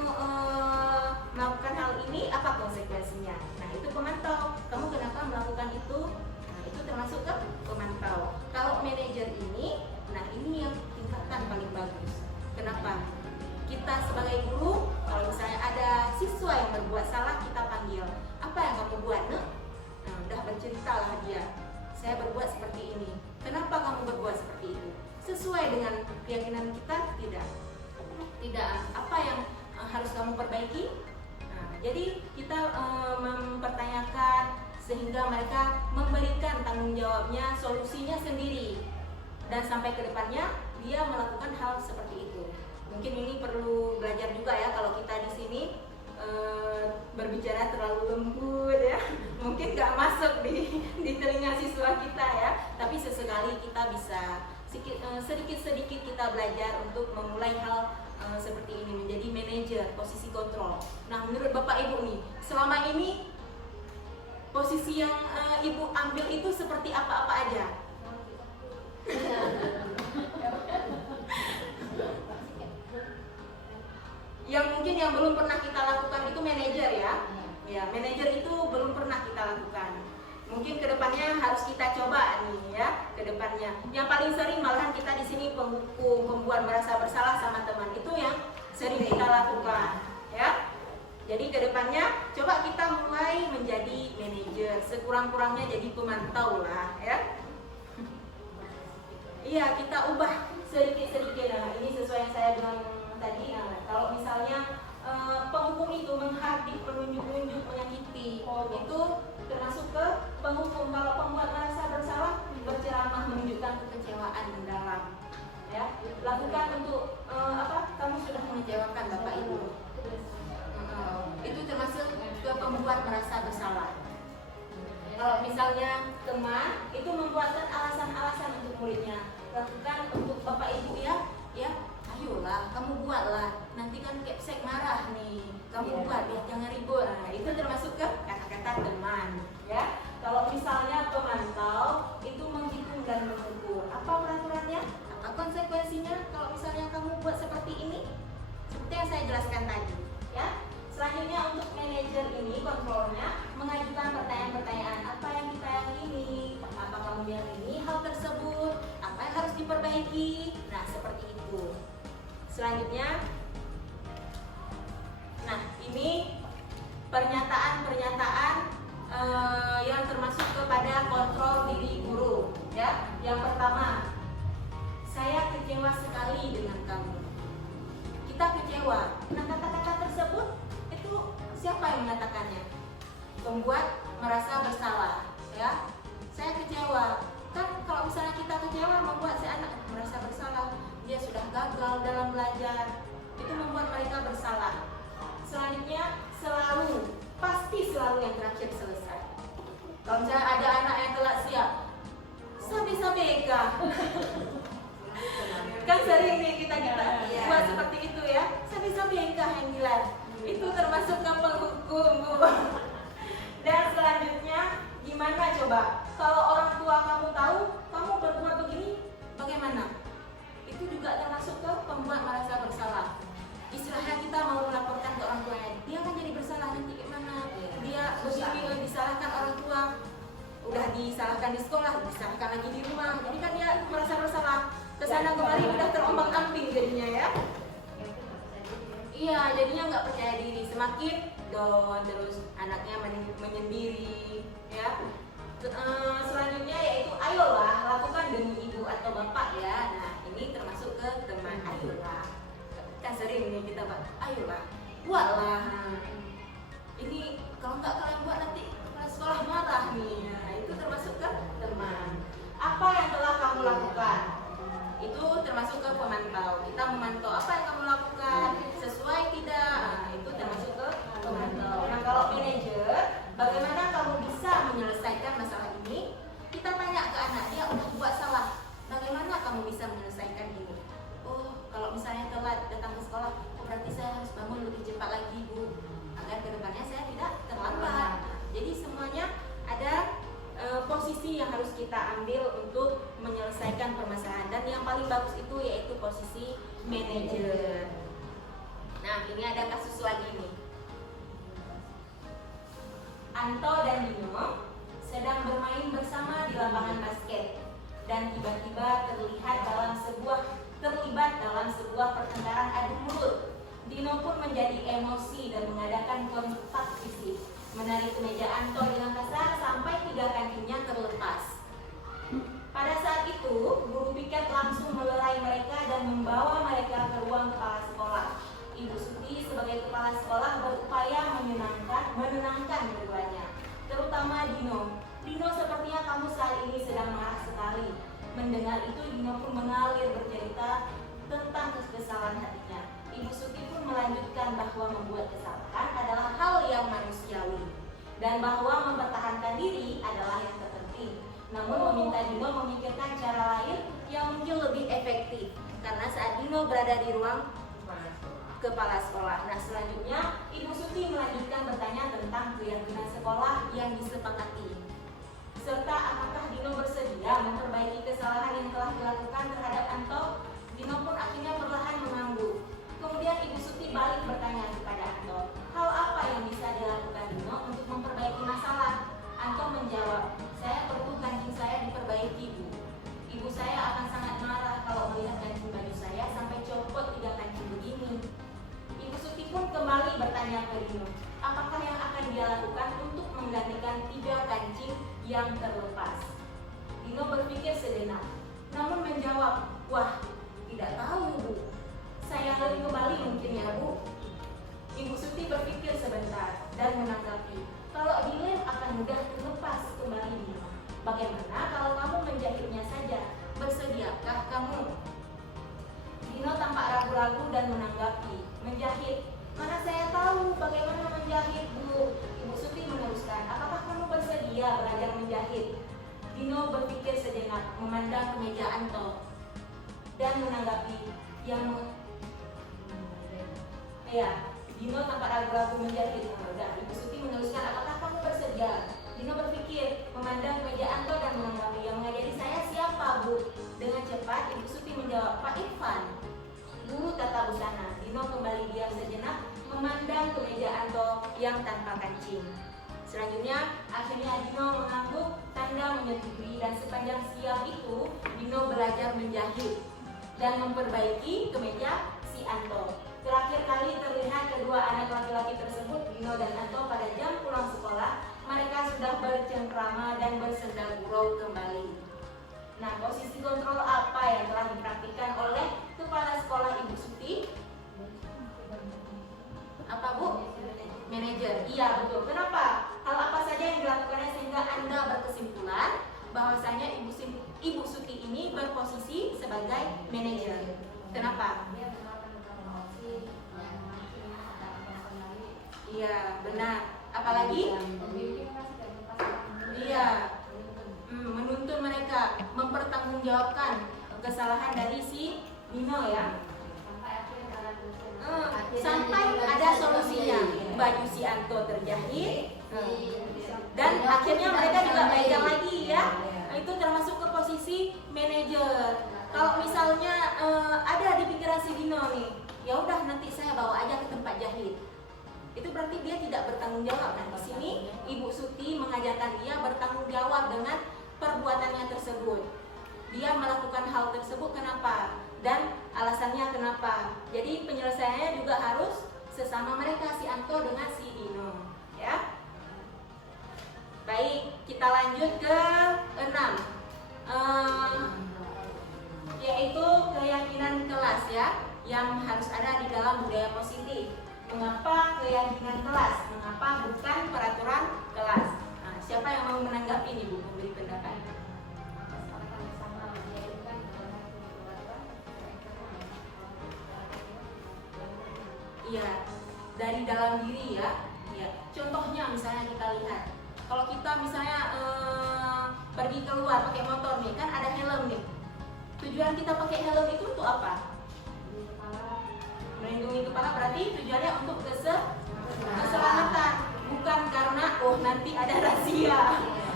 melakukan hal ini, apa konsekuensinya. Nah itu pemantau, kamu kenapa melakukan itu, nah itu termasuk ke pemantau. Kalau manajer ini, nah ini yang tingkatan paling bagus. Kenapa? Kita sebagai guru, kalau misalnya ada siswa yang berbuat salah, kita panggil, apa yang kamu buat, Nak? Nah, udah berceritalah dia, saya berbuat seperti ini. Kenapa kamu berbuat seperti itu? Sesuai dengan keyakinan kita? Tidak. Apa yang harus kamu perbaiki? Nah, jadi kita mempertanyakan sehingga mereka memberikan tanggung jawabnya, solusinya sendiri, dan sampai ke depannya dia melakukan hal seperti itu. Mungkin ini perlu belajar juga ya, kalau kita di sini berbicara terlalu lembut ya, mungkin gak masuk di telinga siswa kita ya, tapi sesekali kita bisa sedikit-sedikit kita belajar untuk memulai hal seperti ini, menjadi manajer, posisi kontrol. Nah menurut Bapak Ibu nih, selama ini posisi yang Ibu ambil itu seperti apa-apa aja? Yang mungkin yang belum pernah kita lakukan itu manajer ya. Ya, manajer itu belum pernah kita lakukan. Mungkin kedepannya harus kita coba nih ya, kedepannya. Yang paling sering malahan kita di sini penghukum, pembuat merasa bersalah sama teman, itu yang sering kita lakukan ya. Jadi kedepannya coba kita mulai menjadi manajer, sekurang-kurangnya jadi pemantau lah ya. Iya, kita ubah sedikit-sedikit. Nah, ini sesuai yang saya bilang tadi. Nah, kalau misalnya penghukum itu menghardik, menunjuk-nunjuk, menyakiti, itu termasuk ke penghukum. Kalau pembuat merasa bersalah, berceramah, menunjukkan kekecewaan mendalam. Ya, lakukan untuk kamu sudah mengecewakan Bapak Ibu. Itu termasuk ke pembuat merasa bersalah. Kalau misalnya teman itu membuatkan alasan-alasan untuk muridnya, lakukan untuk Bapak Ibu ya, ayolah kamu buatlah, nanti kan Kepsek marah nih, kamu buat biar jangan ribut. Nah, itu termasuk ke kata-kata teman ya. Kalau misalnya pemantau itu menghitung dan mengukur, apa peraturannya, apa konsekuensinya kalau misalnya kamu buat seperti ini, seperti yang saya jelaskan tadi ya. Selanjutnya untuk manajer ini, kontrolnya mengajukan pertanyaan-pertanyaan, apa yang kita yakini, apa kamu yakini hal tersebut, apa yang harus diperbaiki. Nah seperti itu. Selanjutnya, nah ini pernyataan-pernyataan yang termasuk kepada kontrol diri guru ya. Yang pertama, saya kecewa sekali dengan kamu. Kita kecewa. Nah kata-kata tersebut itu siapa yang mengatakannya? Pembuat merasa bersalah ya. saya kecewa. Kan kalau misalnya kita kecewa membuat si anak merasa bersalah, dia sudah gagal dalam belajar, itu membuat mereka bersalah. Selanjutnya pasti selalu yang terakhir selesai. Kalau misalnya ada anak yang telat siap, sabe-sabeka. Kan sering nih kita buat seperti itu ya, sabe-sabeka yang gila. Itu termasuk ke penghukum, Bu. Dan selanjutnya gimana coba? Kalau orang tua kamu tahu kamu berbuat begini, bagaimana? Itu juga termasuk ke pembuat merasa bersalah. Istilahnya kita mau melaporkan ke orang tuanya, dia kan jadi bersalah nanti gimana? Dia begini disalahkan orang tua, udah disalahkan di sekolah, disalahkan lagi di rumah, jadi kan dia merasa bersalah. Kesana kemari udah terombang-ambing jadinya ya. Iya, jadinya nggak percaya diri, semakin down terus anaknya menyendiri ya. Selanjutnya yaitu ayolah lakukan demi ibu atau bapak ya. Nah ini termasuk ke teman, ayolah. Kan sering nih kita Pak, ayolah buatlah. Ini kalau nggak kalian buat nanti kepala sekolah marah nih. Nah itu termasuk ke teman. Apa yang telah kamu lakukan? Itu termasuk ke pemantau. Kita memantau apa yang kamu lakukan, sesuai tidak. Nah itu termasuk ke pemantau. Nah kalau manajer, bagaimana kamu bisa menyelesaikan masalah ini? Kita tanya ke anak, dia udah buat salah, bagaimana kamu bisa menyelesaikan ini? Oh, kalau misalnya telat datang ke sekolah, oh, berarti saya harus bangun lebih cepat lagi, Bu, agar kedepannya saya tidak terlambat. Jadi semuanya ada posisi yang harus kita ambil untuk menyelesaikan permasalahan, dan yang paling bagus itu yaitu posisi manajer. Nah, ini ada kasus lagi nih. Anto dan Dino sedang bermain bersama di lapangan basket dan tiba-tiba terlibat dalam sebuah pertengkaran adu mulut. Dino pun menjadi emosi dan mengadakan kontak fisik, menarik kemeja Anto dengan kasar sampai 3 kakinya terlepas. Pada saat itu, guru piket langsung melerai mereka dan membawa mereka ke ruang kepala sekolah. Ibu Suti sebagai kepala sekolah berupaya menenangkan keduanya, terutama Dino. Dino, sepertinya kamu saat ini sedang marah sekali. Mendengar itu, Dino pun mengalir bercerita tentang kekesalan hatinya. Ibu Suti pun melanjutkan bahwa membuat kesalahan adalah hal yang manusiawi dan bahwa mempertahankan diri adalah yang terpenting. Namun meminta Dino memikirkan cara lain yang mungkin lebih efektif karena saat Dino berada di ruang kepala sekolah. Nah selanjutnya Ibu Suti melanjutkan bertanya tentang keyakinan sekolah yang disepakati, serta apakah Dino bersedia memperbaiki kesalahan yang telah dilakukan terhadap Anto. Dino pun akhirnya perlahan mengangguk. Kemudian Ibu Suti balik bertanya kepada Anto, hal apa yang bisa dilakukan Dino untuk memperbaiki masalah? Anto menjawab, saya perlu kancing saya diperbaiki, Bu. Ibu saya akan sangat marah kalau melihat kancing baju saya sampai copot 3 kancing begini. Ibu Suti pun kembali bertanya ke Dino, apakah yang akan dia lakukan untuk menggantikan 3 kancing yang terlepas? Dino berpikir sejenak, namun menjawab, wah, tidak tahu, Bu. Saya beli kembali mungkin ya, Bu. Ibu Suti berpikir sebentar dan menanggapi, kalau dilem akan mudah terlepas kembali Dino. Bagaimana kalau kamu menjahitnya saja? Bersediakah kamu? Dino tampak ragu-ragu dan menanggapi, menjahit. Mana saya tahu bagaimana menjahit, Bu. Ibu Suti meneruskan, apakah kamu bersedia belajar menjahit? Dino berpikir sejenak, memandang kemeja Anto dan menanggapi, Dino tampak ragu-ragu menjahit. Dan Ibu Suti meneruskan, apakah kamu bersedia? Dino berpikir, memandang kemeja Anto dan menanggapi, yang mengajari saya siapa, Bu? Dengan cepat Ibu Suti menjawab, Pak Irfan, guru tata busana. Dino kembali diam sejenak, memandang kemeja Anto yang tanpa kancing. Selanjutnya, akhirnya Dino mengangguk, tanda menyetujui, dan sepanjang siang itu Dino belajar menjahit dan memperbaiki kemeja si Anto. Terakhir kali terlihat kedua anak laki-laki tersebut, Dino dan Anto, pada jam pulang sekolah. Mereka sudah bercengkrama dan bersenda gurau kembali. Nah, posisi kontrol apa yang telah dipraktikkan oleh kepala sekolah Ibu Suti? Apa, Bu? Manajer. Iya, betul. Kenapa? Hal apa saja yang dilakukannya sehingga Anda berkesimpulan sebagai manajer. Kenapa? Dia menawarkan beberapa opsi yang mungkin akan mempengaruhi Iya, benar. Apalagi? pembimbing kan sudah dipasang. Iya, menuntun mereka mempertanggungjawabkan kesalahan dari si Dino ya. Sampai akhirnya dalam dosen. Sampai ada solusinya. Baju si Anto terjahit, dan akhirnya mereka juga baikan lagi ya. Itu termasuk ke posisi manajer. Kalau misalnya ada di pikiran si Dino nih, ya udah nanti saya bawa aja ke tempat jahit. Itu berarti dia tidak bertanggung jawab. Nah, di sini Ibu Suti mengajarkan dia bertanggung jawab dengan perbuatannya tersebut. Dia melakukan hal tersebut kenapa? Dan alasannya kenapa? Jadi penyelesaiannya juga harus sesama mereka, si Anto dengan si Dino, ya. Baik, kita lanjut ke 6. Yaitu keyakinan kelas ya, yang harus ada di dalam budaya positif. Mengapa keyakinan kelas? Mengapa bukan peraturan kelas? Nah, siapa yang mau menanggapi ini Bu, memberi pendapat? Kesepakatan bersama dia itu kan benar peraturan. Iya, dari dalam diri ya. Ya, contohnya misalnya kita lihat, kalau kita misalnya pergi keluar pakai motor nih, kan ada helm nih. Tujuan kita pakai helm itu untuk apa? Melindungi kepala, berarti tujuannya untuk keselamatan, bukan karena oh nanti ada razia,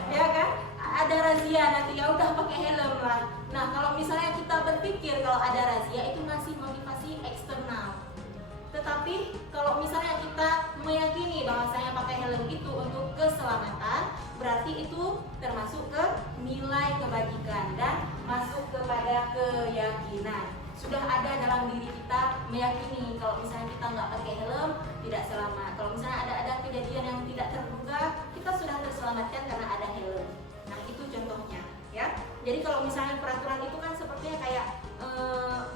ya kan? Ada razia nanti ya udah pakai helm lah. Nah kalau misalnya kita berpikir kalau ada razia itu masih motivasi eksternal. Tetapi kalau misalnya kita meyakini bahwasanya pakai helm itu untuk keselamatan, berarti itu termasuk ke nilai kebajikan dan masuk kepada keyakinan. Sudah ada dalam diri kita meyakini kalau misalnya kita nggak pakai helm tidak selamat. Kalau misalnya ada kejadian yang tidak terduga, kita sudah terselamatkan karena ada helm. Nah itu contohnya ya. Jadi kalau misalnya peraturan itu kan sepertinya kayak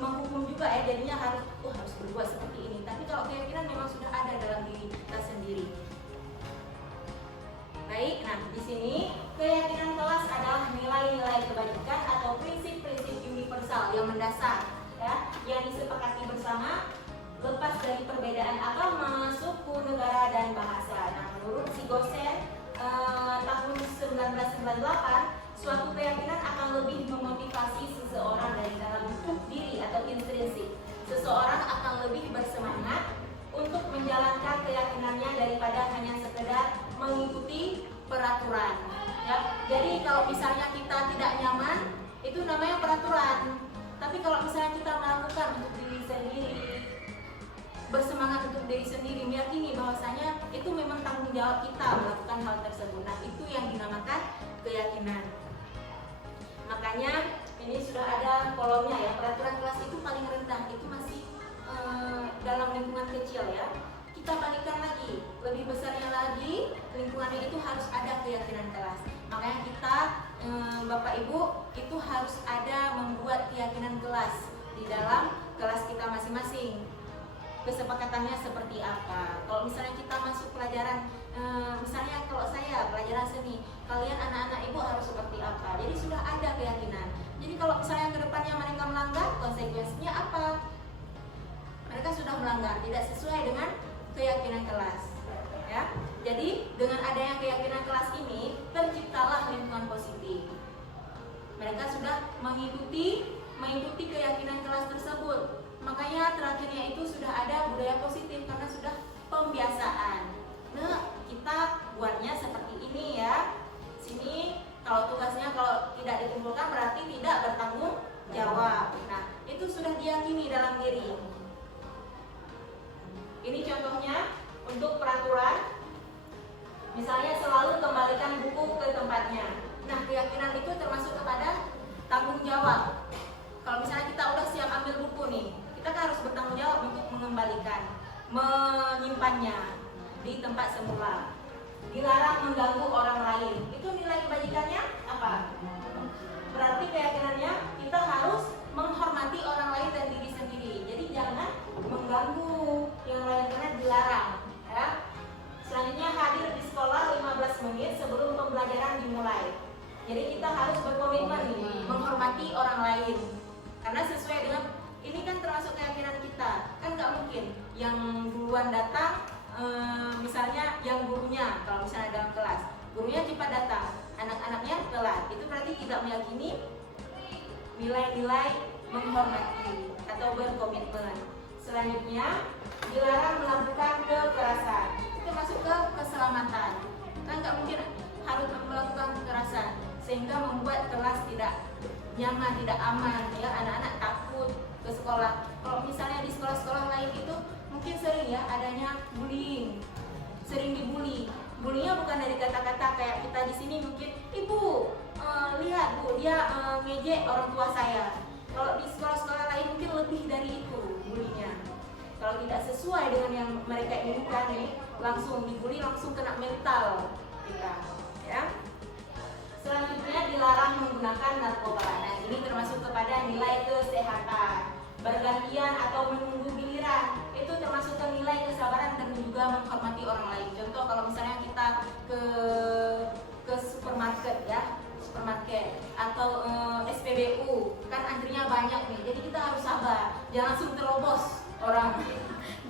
menghukum juga ya, jadinya harus berbuat seperti ini. Tapi kalau keyakinan memang sudah ada dalam diri kita sendiri. Baik, nah di sini keyakinan kelas adalah nilai-nilai kebajikan atau prinsip-prinsip universal yang mendasar ya, yang disepakati bersama lepas dari perbedaan agama, suku, negara, dan bahasa. Nah, menurut si Gosen tahun 1998, suatu keyakinan akan lebih memotivasi seseorang dari dalam bentuk diri atau intrinsik. Seseorang akan lebih bersemangat untuk menjalankan keyakinannya daripada hanya sekedar mengikuti peraturan. Ya, jadi kalau misalnya kita tidak nyaman, itu namanya peraturan. Tapi kalau misalnya kita melakukan untuk diri sendiri, bersemangat untuk diri sendiri, meyakini bahwasanya itu memang tanggung jawab kita melakukan hal tersebut. Nah, itu yang dinamakan keyakinan. Makanya ini sudah ada kolomnya ya, peraturan kelas itu paling rendah, itu masih dalam lingkungan kecil ya. Kita balikkan lagi, lebih besarnya lagi, lingkungannya itu harus ada keyakinan kelas. Makanya kita Bapak Ibu itu harus ada membuat keyakinan kelas di dalam kelas kita masing-masing. Kesepakatannya seperti apa? Kalau misalnya kita masuk pelajaran, misalnya kalau saya pelajaran seni, kalian anak-anak ibu harus seperti apa? Jadi sudah ada keyakinan. Jadi kalau misalnya ke depannya mereka melanggar, konsekuensinya apa? Mereka sudah melanggar, tidak sesuai dengan keyakinan kelas. Ya, jadi dengan adanya keyakinan kelas ini terciptalah lingkungan positif. Mereka sudah mengikuti keyakinan kelas tersebut. Makanya terakhirnya itu sudah ada budaya positif karena sudah pembiasaan. Nah, kita buatnya seperti ini ya. Sini kalau tugasnya kalau tidak dikumpulkan berarti tidak bertanggung jawab. Nah, itu sudah diyakini dalam diri. Ini contohnya untuk peraturan. Misalnya selalu kembalikan buku ke tempatnya. Nah, keyakinan itu termasuk kepada tanggung jawab. Kalau misalnya kita udah siap ambil buku nih, kita kan harus bertanggung jawab untuk mengembalikan, menyimpannya di tempat semula. Dilarang mengganggu orang lain. Itu nilai kebajikannya apa? Berarti keyakinannya kita harus menghormati orang lain dan diri sendiri. Jadi jangan mengganggu yang lain karena dilarang. Ya. Selanjutnya hadir di sekolah 15 menit sebelum pembelajaran dimulai. Jadi kita harus berkomitmen nih, menghormati orang lain. Karena sesuai dengan ini kan termasuk keyakinan kita, kan nggak mungkin yang duluan datang, misalnya yang gurunya, kalau misalnya dalam kelas gurunya cepat datang, anak-anaknya telat, itu berarti tidak meyakini nilai-nilai menghormati atau berkomitmen. Selanjutnya, dilarang melakukan kekerasan, itu masuk ke keselamatan, kan nggak mungkin harus melakukan kekerasan sehingga membuat kelas tidak nyaman, tidak aman, ya anak-anak takut ke sekolah. Kalau misalnya di sekolah-sekolah lain itu mungkin sering ya adanya bullying, sering dibully. Bullyingnya bukan dari kata-kata kayak kita di sini mungkin, ibu lihat bu dia ngejek orang tua saya. Kalau di sekolah-sekolah lain mungkin lebih dari itu bullyingnya. Kalau tidak sesuai dengan yang mereka inginkan nih, langsung dibully, langsung kena mental kita, ya. Selanjutnya dilarang menggunakan narkoba. Nah, ini termasuk kepada nilai kesehatan. Bergantian atau menunggu giliran itu termasuk ke nilai kesabaran dan juga menghormati orang lain. Contoh kalau misalnya kita ke supermarket ya, supermarket atau SPBU, kan antrinya banyak nih. Jadi kita harus sabar, jangan langsung terobos orang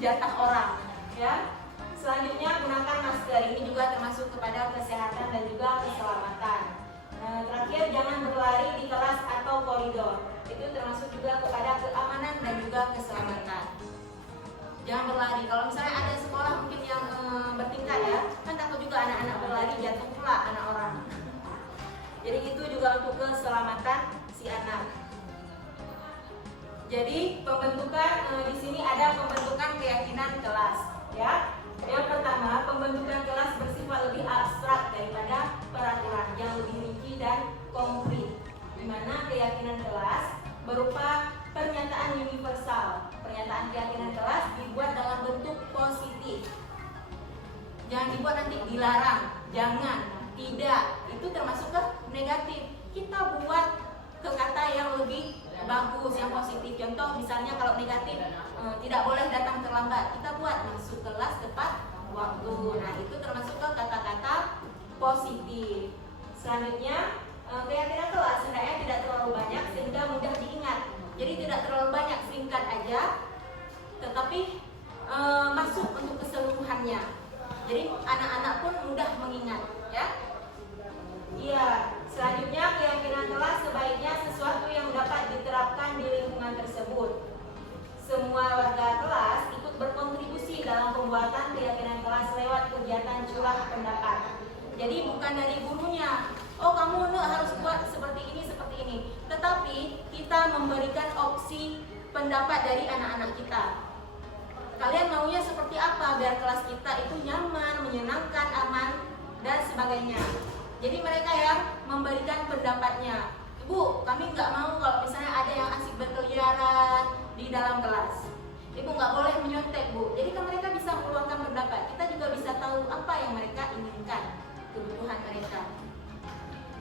jatah orang, ya. Selanjutnya gunakan masker. Ini juga termasuk kepada kesehatan dan juga keselamatan. Terakhir, jangan berlari di kelas atau koridor. Itu termasuk juga kepada keamanan dan juga keselamatan. Jangan berlari. Kalau misalnya ada sekolah mungkin yang bertingkat ya, kan takut juga anak-anak berlari jatuh pula anak orang. Jadi itu juga untuk keselamatan si anak. Jadi pembentukan di sini ada pembentukan keyakinan kelas, ya. Yang pertama, pembentukan kelas bersifat lebih abstrak daripada peraturan yang lebih rinci dan konkret, di mana keyakinan kelas berupa pernyataan universal. Pernyataan keyakinan kelas dibuat dalam bentuk positif. Jangan dibuat nanti dilarang, jangan, tidak. Itu termasuk ke negatif. Kita buat ke kata yang lebih bagus, yang positif. Contoh misalnya kalau negatif, tidak boleh datang terlambat. Kita buat masuk kelas tepat waktu. Nah, itu termasuk ke kata-kata positif. Selanjutnya, keyakinan kelas hendaknya tidak terlalu banyak sehingga mudah diingat. Jadi tidak terlalu banyak, singkat aja, tetapi masuk untuk keseluruhannya. Jadi anak-anak pun mudah mengingat, ya. Iya. Selanjutnya, keyakinan kelas sebaiknya sesuatu yang dapat diterapkan di lingkungan tersebut. Semua warga kelas ikut berkontribusi dalam pembuatan keyakinan kelas lewat kegiatan curah pendapat. Jadi bukan dari gurunya, oh kamu harus buat seperti ini, tetapi kita memberikan opsi pendapat dari anak-anak kita. Kalian maunya seperti apa biar kelas kita itu nyaman, menyenangkan, aman, dan sebagainya. Jadi mereka yang memberikan pendapatnya. Ibu, kami nggak mau kalau misalnya ada yang asik berkeliaran di dalam kelas. Ibu nggak boleh menyontek, Bu. Jadi kan mereka bisa meluangkan pendapat. Kita juga bisa tahu apa yang mereka inginkan, kebutuhan mereka.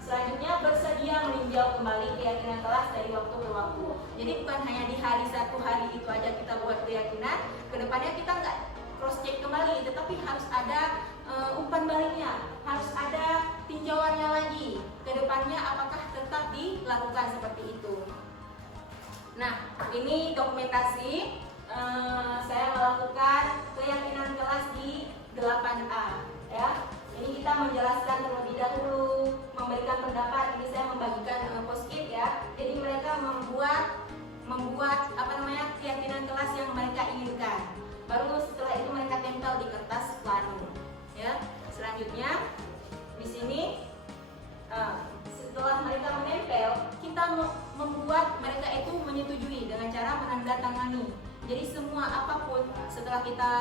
Selanjutnya, bersedia meninjau kembali keyakinan kelas dari waktu ke waktu. Jadi bukan hanya di hari satu hari itu aja kita buat keyakinan. Kedepannya kita nggak cross check kembali, tetapi harus ada umpan baliknya, harus ada tinjauannya lagi. Kedepannya apakah tetap dilakukan seperti itu. Nah, ini dokumentasi saya melakukan keyakinan kelas di 8A, ya. Ini kita menjelaskan terlebih dahulu, memberikan pendapat. Ini saya membagikan post-it ya. Jadi mereka membuat keyakinan kelas yang mereka inginkan. Baru setelah itu mereka tempel di kertas plano, ya. Selanjutnya di sini setelah mereka menempel, kita membuat mereka itu menyetujui dengan cara menandatangani. Jadi semua apapun setelah kita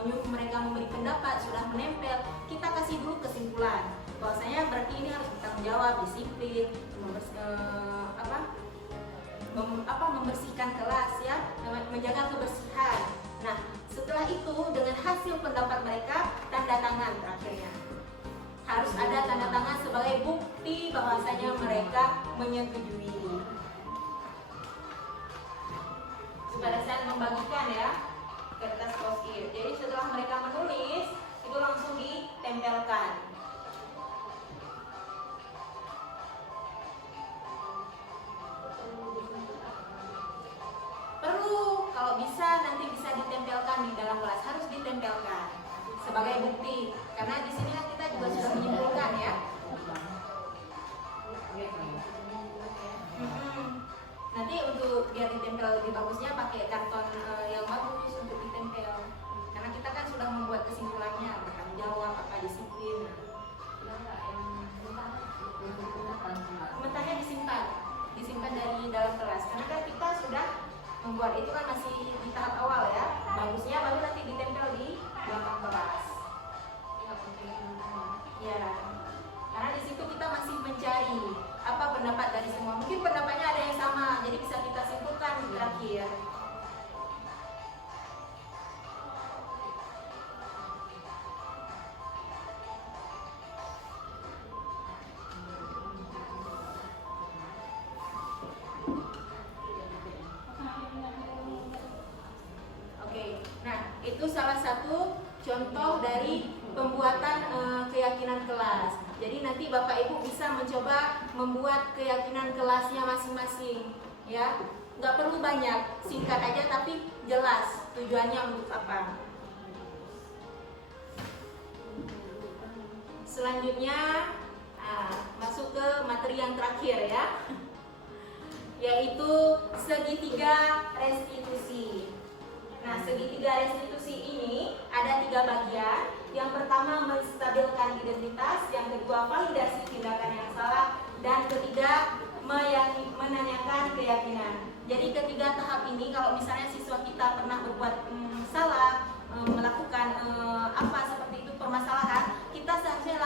menyuruh mereka memberi pendapat sudah menempel, kita kasih dulu kesimpulan. Bahwasanya berarti ini harus bertanggung jawab, disiplin, membersihkan kelas ya, menjaga kebersihan. Nah, setelah itu dengan hasil pendapat mereka tanda tangan terakhirnya. Harus ada tanda tangan sebagai bukti bahwasanya mereka menyetujui. Pada saat membagikan ya kertas post-it. Jadi setelah mereka menulis itu langsung ditempelkan. Kalau bisa nanti bisa ditempelkan di dalam kelas, harus ditempelkan sebagai bukti. Karena di sini kan kita juga sudah menyimpulkan ya. Nanti untuk biar ditempel lebih bagusnya pakai karton yang bagus untuk ditempel. Karena kita kan sudah membuat kesimpulannya, bertanggung jawab, apa disiplin. Mentahnya disimpan dari dalam kelas. Karena kan kita sudah membuat itu kan masih di tahap awal ya. Bagusnya baru nanti ditempel di belakang kelas. Ya, karena di situ kita masih mencari apa pendapat dari semua. Mungkin pendapatnya ada yang sama, jadi bisa kita simpulkan di akhir. Oke, nah itu salah satu contoh dari pembuatan keyakinan kelas. Jadi nanti Bapak Ibu bisa mencoba membuat keyakinan kelasnya masing-masing, ya. Nggak perlu banyak, singkat aja tapi jelas tujuannya untuk apa. Selanjutnya masuk ke materi yang terakhir ya, yaitu segitiga restitusi. Nah, segitiga restitusi ini ada 3 bagian. Yang pertama menstabilkan identitas, yang kedua validasi tindakan yang salah, dan ketiga menanyakan keyakinan. Jadi ketiga tahap ini kalau misalnya siswa kita pernah berbuat salah, melakukan apa seperti itu permasalahan, kita seharusnya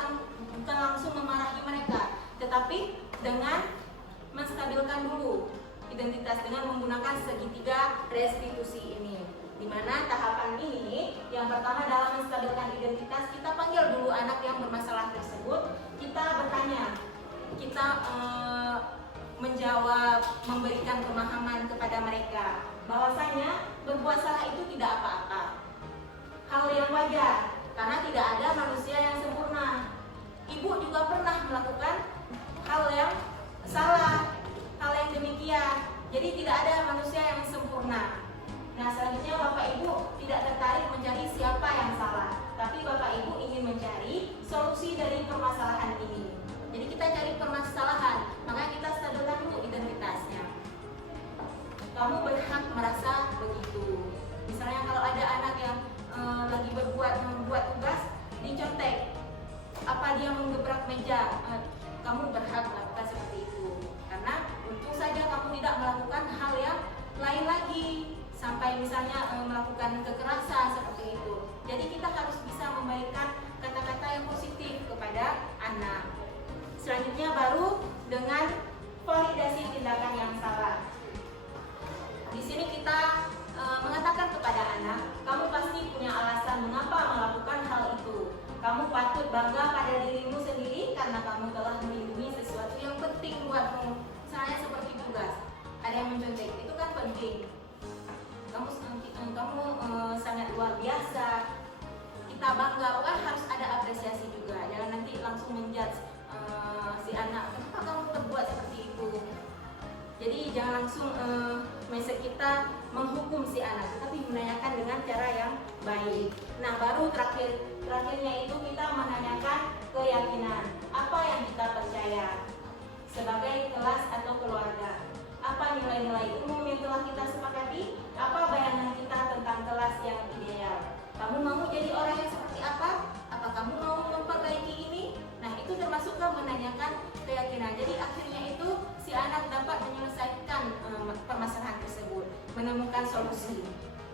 bukan langsung memarahi mereka, tetapi dengan menstabilkan dulu identitas dengan menggunakan segitiga restitusi ini. Di mana tahapan ini yang pertama dalam menstabilkan identitas, kita panggil dulu anak yang bermasalah tersebut, kita bertanya, kita menjawab, memberikan pemahaman kepada mereka bahwasanya berbuat salah itu tidak apa-apa, hal yang wajar karena tidak ada manusia yang sempurna. Ibu juga pernah melakukan hal yang salah, hal yang demikian, jadi tidak ada manusia yang sempurna. Nah, selanjutnya Bapak Ibu tidak tertarik mencari siapa yang salah, tapi Bapak Ibu ingin mencari solusi dari permasalahan ini. Jadi kita cari permasalahan, makanya kita stabilkan dulu identitasnya. Kamu berhak merasa begitu. Misalnya kalau ada anak yang lagi membuat tugas dicontek, apa dia menggebrak meja, kamu berhak melakukan seperti itu. Karena untung saja kamu tidak melakukan hal yang lain lagi, sampai misalnya melakukan kekerasan seperti itu. Jadi kita harus bisa memberikan kata-kata yang positif kepada anak. Selanjutnya baru dengan validasi tindakan yang salah. Di sini kita mengatakan kepada anak, kamu pasti punya alasan mengapa melakukan hal itu. Kamu patut bangga pada dirimu sendiri karena kamu telah melindungi sesuatu yang penting buatmu. Misalnya seperti tugas, ada yang mencontek, itu kan penting. Kamu sangat luar biasa. Kita bangga, kan harus ada apresiasi juga. Jangan nanti langsung menjudge si anak, kenapa kamu berbuat seperti itu. Jadi jangan langsung mindset kita menghukum si anak, tetapi menanyakan dengan cara yang baik. Nah, baru terakhirnya itu kita menanyakan keyakinan. Apa yang kita percaya sebagai kelas atau keluarga? Apa nilai-nilai umum yang telah kita sepakati? Apa bayangan kita tentang kelas yang ideal? Kamu mau jadi orang yang seperti apa? Apa kamu mau memperbaiki ini? Nah, itu termasuk menanyakan keyakinan. Jadi akhirnya itu si anak dapat menyelesaikan permasalahan tersebut, menemukan solusi.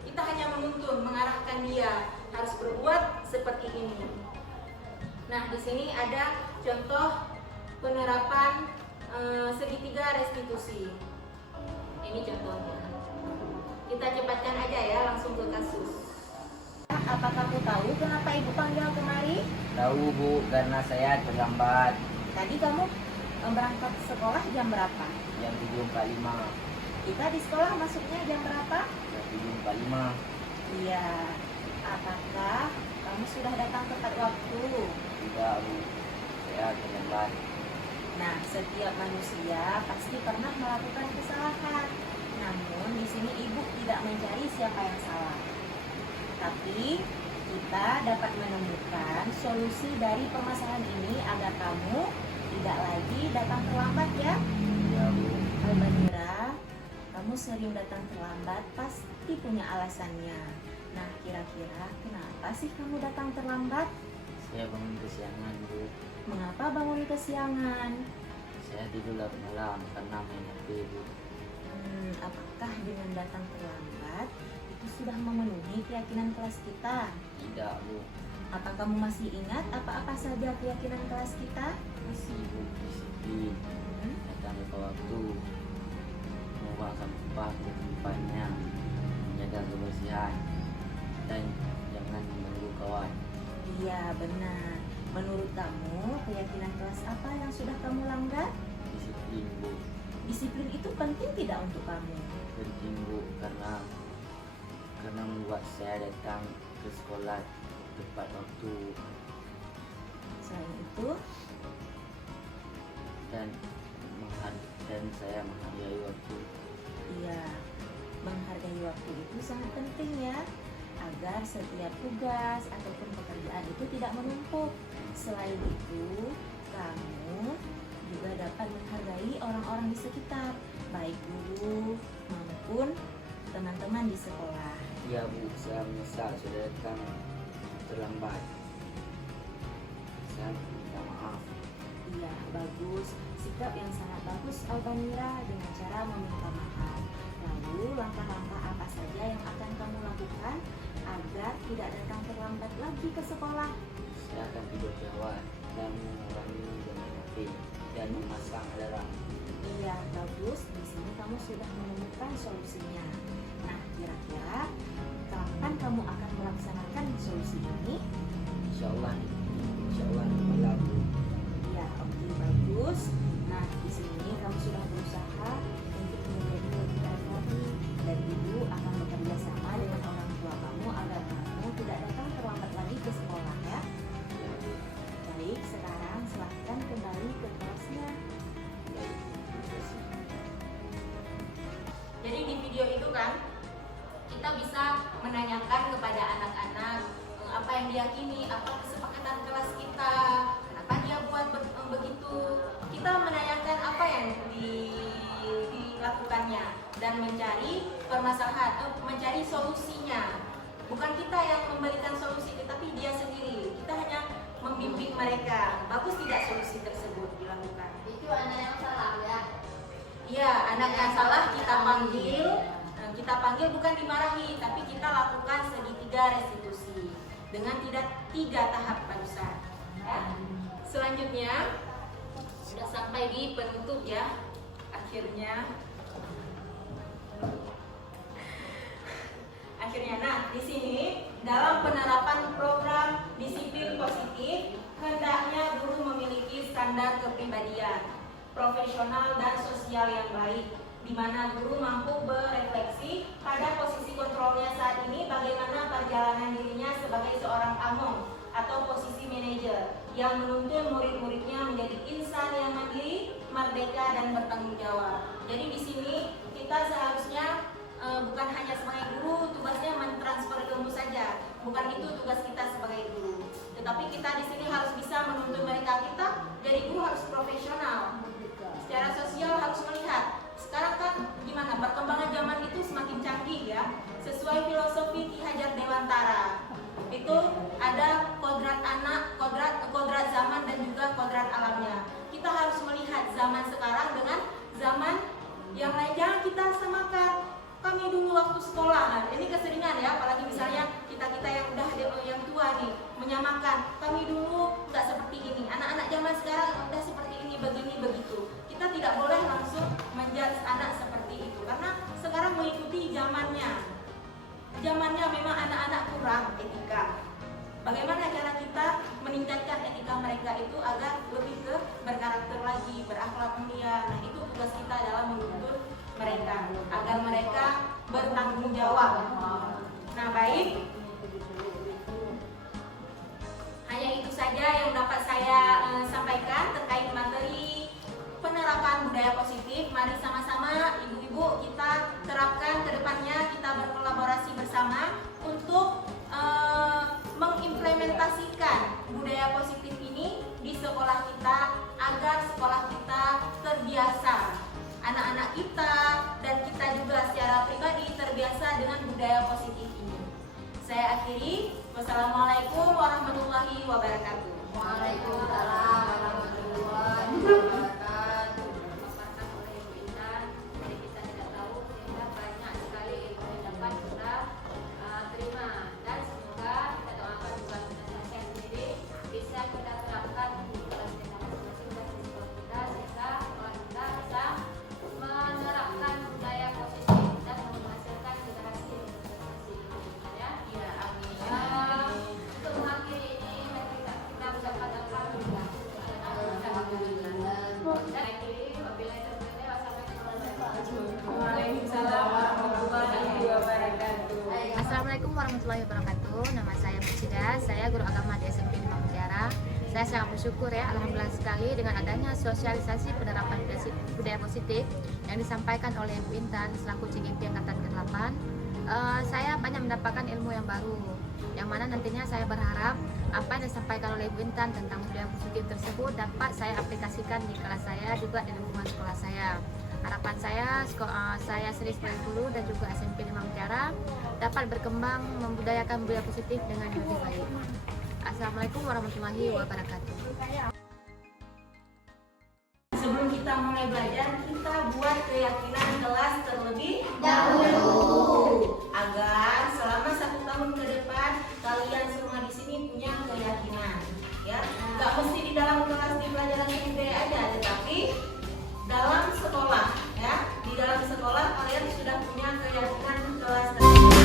Kita hanya menuntun, mengarahkan dia harus berbuat seperti ini. Nah, di sini ada contoh penerapan segitiga restitusi. Ini contohnya. Kita cepatkan aja ya, langsung ke kasus. Apa kamu tahu kenapa ibu panggil kemari? Tahu Bu, karena saya terlambat. Tadi kamu berangkat sekolah jam berapa? Jam 7.45. Kita di sekolah masuknya jam berapa? Jam 7.45. Iya. Apakah kamu sudah datang tepat waktu? Tidak Bu, saya terlambat. Nah, setiap manusia pasti pernah melakukan kesalahan. Namun di sini ibu tidak mencari siapa siapa yang salah. Tapi kita dapat menemukan solusi dari permasalahan ini agar kamu tidak lagi datang terlambat ya. Iya Bu. Albanira, kamu sering datang terlambat pasti punya alasannya. Nah, kira-kira kenapa sih kamu datang terlambat? Saya bangun kesiangan Bu. Mengapa bangun kesiangan? Saya tidur larut malam karena main HP Bu. Apakah dengan datang terlambat itu sudah memenuhi keyakinan kelas kita? Tidak Bu. Apa kamu masih ingat apa-apa saja keyakinan kelas kita? Masih Bu. Disiplin. Datang tepat waktu. Membuang sampah ke tempatnya. Menjaga kebersihan. Dan jangan mengganggu kawan. Iya, benar. Menurut kamu, keyakinan kelas apa yang sudah kamu langgar? Disiplin Bu. Disiplin itu penting tidak untuk kamu? Penting Bu karena membuat saya datang ke sekolah tepat waktu Selain itu, dan saya menghargai waktu. iya, menghargai waktu itu sangat penting ya, agar setiap tugas ataupun pekerjaan itu tidak menumpuk. Selain itu, kamu juga dapat menghargai orang-orang di sekitar, baik guru maupun teman-teman di sekolah. Iya Bu, saya menyesal sudah datang terlambat. Saya minta maaf. Iya, bagus. Sikap yang sangat bagus Albanira dengan cara meminta maaf. Lalu, langkah-langkah apa saja yang akan kamu lakukan agar tidak datang terlambat lagi ke sekolah? Saya akan tidur di awal dan mengurangi dengan HP dan memasang alarm. Iya, bagus. Di sini kamu sudah menemukan solusinya. Nah, kira-kira kapan kamu akan melaksanakan solusi ini? Insya Allah malam Bu. Ya, oke, bagus. Nah, di sini kamu sudah berusaha untuk menjadi lebih baik lagi, dan ibu akan bekerja sama dengan orang tua kamu agar kamu tidak datang terlambat lagi ke sekolah ya. Iya Bu. Baik, sekarang silahkan kembali ke kelasnya. Baik, terima kasih. Jadi di video itu kan kita bisa menanyakan kepada anak-anak apa yang diyakini, apa kesepakatan kelas kita, kenapa dia buat begitu. Kita menanyakan apa yang dilakukannya dan mencari permasalahan, mencari solusinya. Bukan kita yang memberikan solusi, tetapi dia sendiri. Kita hanya membimbing mereka. Bagus tidak solusi tersebut dilakukan? Itu anak yang salah ya. Iya, anak yang salah kita panggil. Kita panggil bukan dimarahi, tapi kita lakukan segitiga restitusi dengan tiga tahap barusan. Ya. Selanjutnya sudah sampai di penutup ya. Akhirnya, nah di sini dalam penerapan program disiplin positif hendaknya guru memiliki standar kepribadian, profesional dan sosial yang baik, di mana guru mampu berefleksi pada posisi kontrolnya saat ini, bagaimana perjalanan dirinya sebagai seorang among atau posisi manajer yang menuntun murid-muridnya menjadi insan yang mandiri, merdeka dan bertanggung jawab. Jadi di sini kita seharusnya bukan hanya sebagai guru tugasnya mentransfer ilmu saja, bukan itu tugas kita sebagai guru. Tetapi kita di sini harus bisa menuntun mereka. Kita jadi guru harus profesional. Secara sosial harus melihat sekarang kan gimana perkembangan zaman itu semakin canggih ya. Sesuai filosofi Ki Hajar Dewantara itu ada kodrat anak, kodrat zaman dan juga kodrat alamnya. Kita harus melihat zaman sekarang dengan zaman yang lain. Jangan kita samakan. Kami dulu waktu sekolah, nah, ini keseringan ya, apalagi misalnya kita yang udah yang tua nih menyamakan. Kami dulu nggak seperti ini, anak-anak zaman sekarang udah seperti ini, begini begitu. Kita tidak boleh langsung menjudge anak seperti itu, karena sekarang mengikuti zamannya. Zamannya memang anak-anak kurang etika. Bagaimana cara kita meningkatkan etika mereka itu agar lebih berkarakter lagi, berakhlak mulia. Nah, itu tugas kita dalam menuntun mereka agar mereka bertanggung jawab. Nah, baik. Hanya itu saja yang dapat saya sampaikan terkait materi penerapan budaya positif. Mari sama-sama ibu-ibu kita terapkan ke depannya, kita berkolaborasi bersama. dengan budaya positif ini. Saya akhiri. Wassalamualaikum warahmatullahi wabarakatuh. Waalaikumsalam warahmatullahi wabarakatuh. Dipaparkan oleh Ibu Intan, jadi kita tidak tahu sehingga banyak sekali ilmu yang dapat kita terima, dan semoga kita doakan juga kita sendiri bisa kita terapkan di kelas kita masing-masing dan di sekolah kita, sehingga sekolah kita bisa menerapkan budaya positif dan menghasilkan generasi ya. Ya, amin. Untuk mengakhiri ini kita ucapkan alhamdulillah. Dan akhiri wabillahi taufiq wassalamualaikum Waalaikumsalam warahmatullahi wabarakatuh. Assalamualaikum warahmatullahi wabarakatuh. Nama saya Musida, saya guru agama di SMP 5 Mutiara. Saya sangat bersyukur ya, alhamdulillah sekali dengan adanya sosialisasi penerapan budaya positif yang disampaikan oleh Bu Intan selaku CGP Angkatan ke-8. Saya banyak mendapatkan ilmu yang baru, yang mana nantinya saya berharap apa yang disampaikan oleh Bu Intan tentang budaya positif tersebut dapat saya aplikasikan di kelas saya, juga di lingkungan sekolah saya. Harapan saya sendiri sebagai guru dan juga SMP 5 Mutiara dapat berkembang membudayakan budaya positif dengan lebih baik. Assalamualaikum warahmatullahi wabarakatuh. Sebelum kita mulai belajar, kita buat keyakinan kelas terlebih dahulu agar selama 1 tahun ke depan kalian semua di sini punya keyakinan, ya. Gak mesti di dalam kelas di pelajaran budaya aja, tetapi dalam sekolah, ya. Di dalam sekolah kalian sudah punya keyakinan kelas tersebut.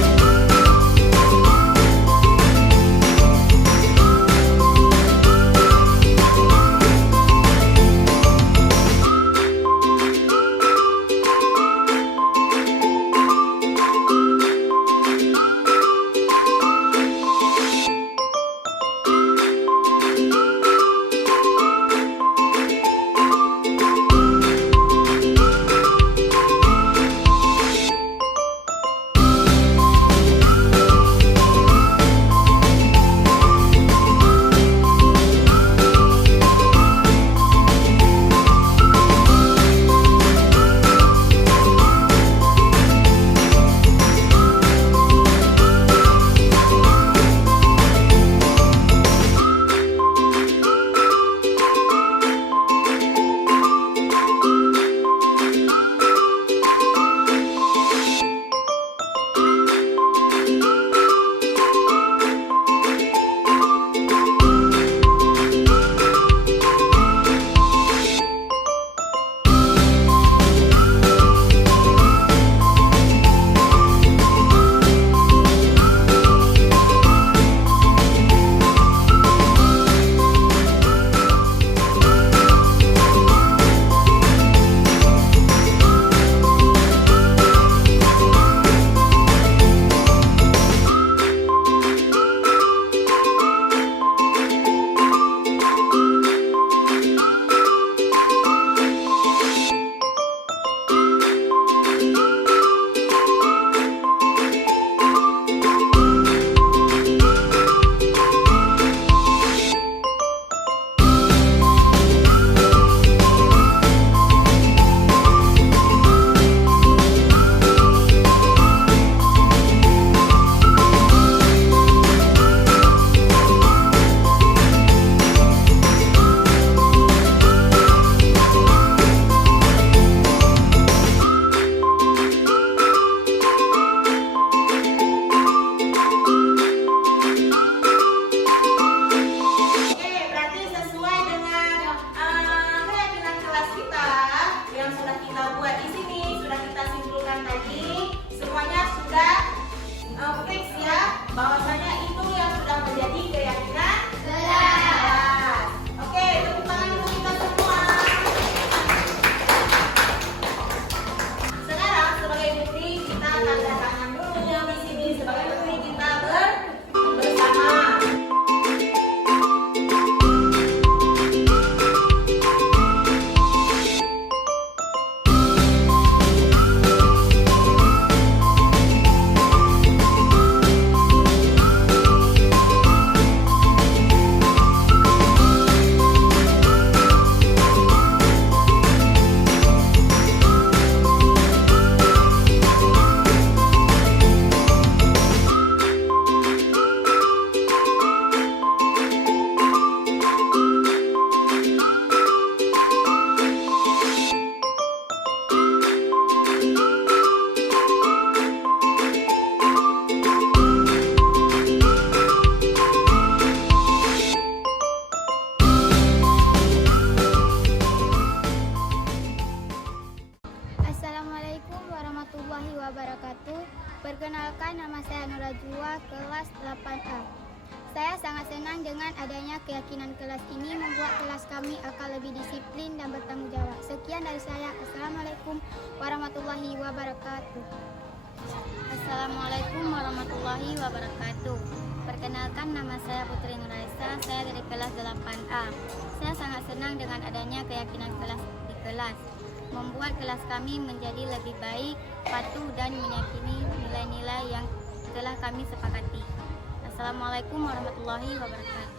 Assalamualaikum warahmatullahi wabarakatuh. Perkenalkan, nama saya Nurajwa, kelas 8A. Saya sangat senang dengan adanya keyakinan kelas ini membuat kelas kami akan lebih disiplin dan bertanggung jawab. Sekian dari saya. Assalamualaikum warahmatullahi wabarakatuh. Assalamualaikum warahmatullahi wabarakatuh. Perkenalkan, nama saya Putri Nuraisa, saya dari kelas 8A. Saya sangat senang dengan adanya keyakinan kelas di kelas, membuat kelas kami menjadi lebih baik, patuh dan meyakini nilai-nilai yang telah kami sepakati. Assalamualaikum warahmatullahi wabarakatuh.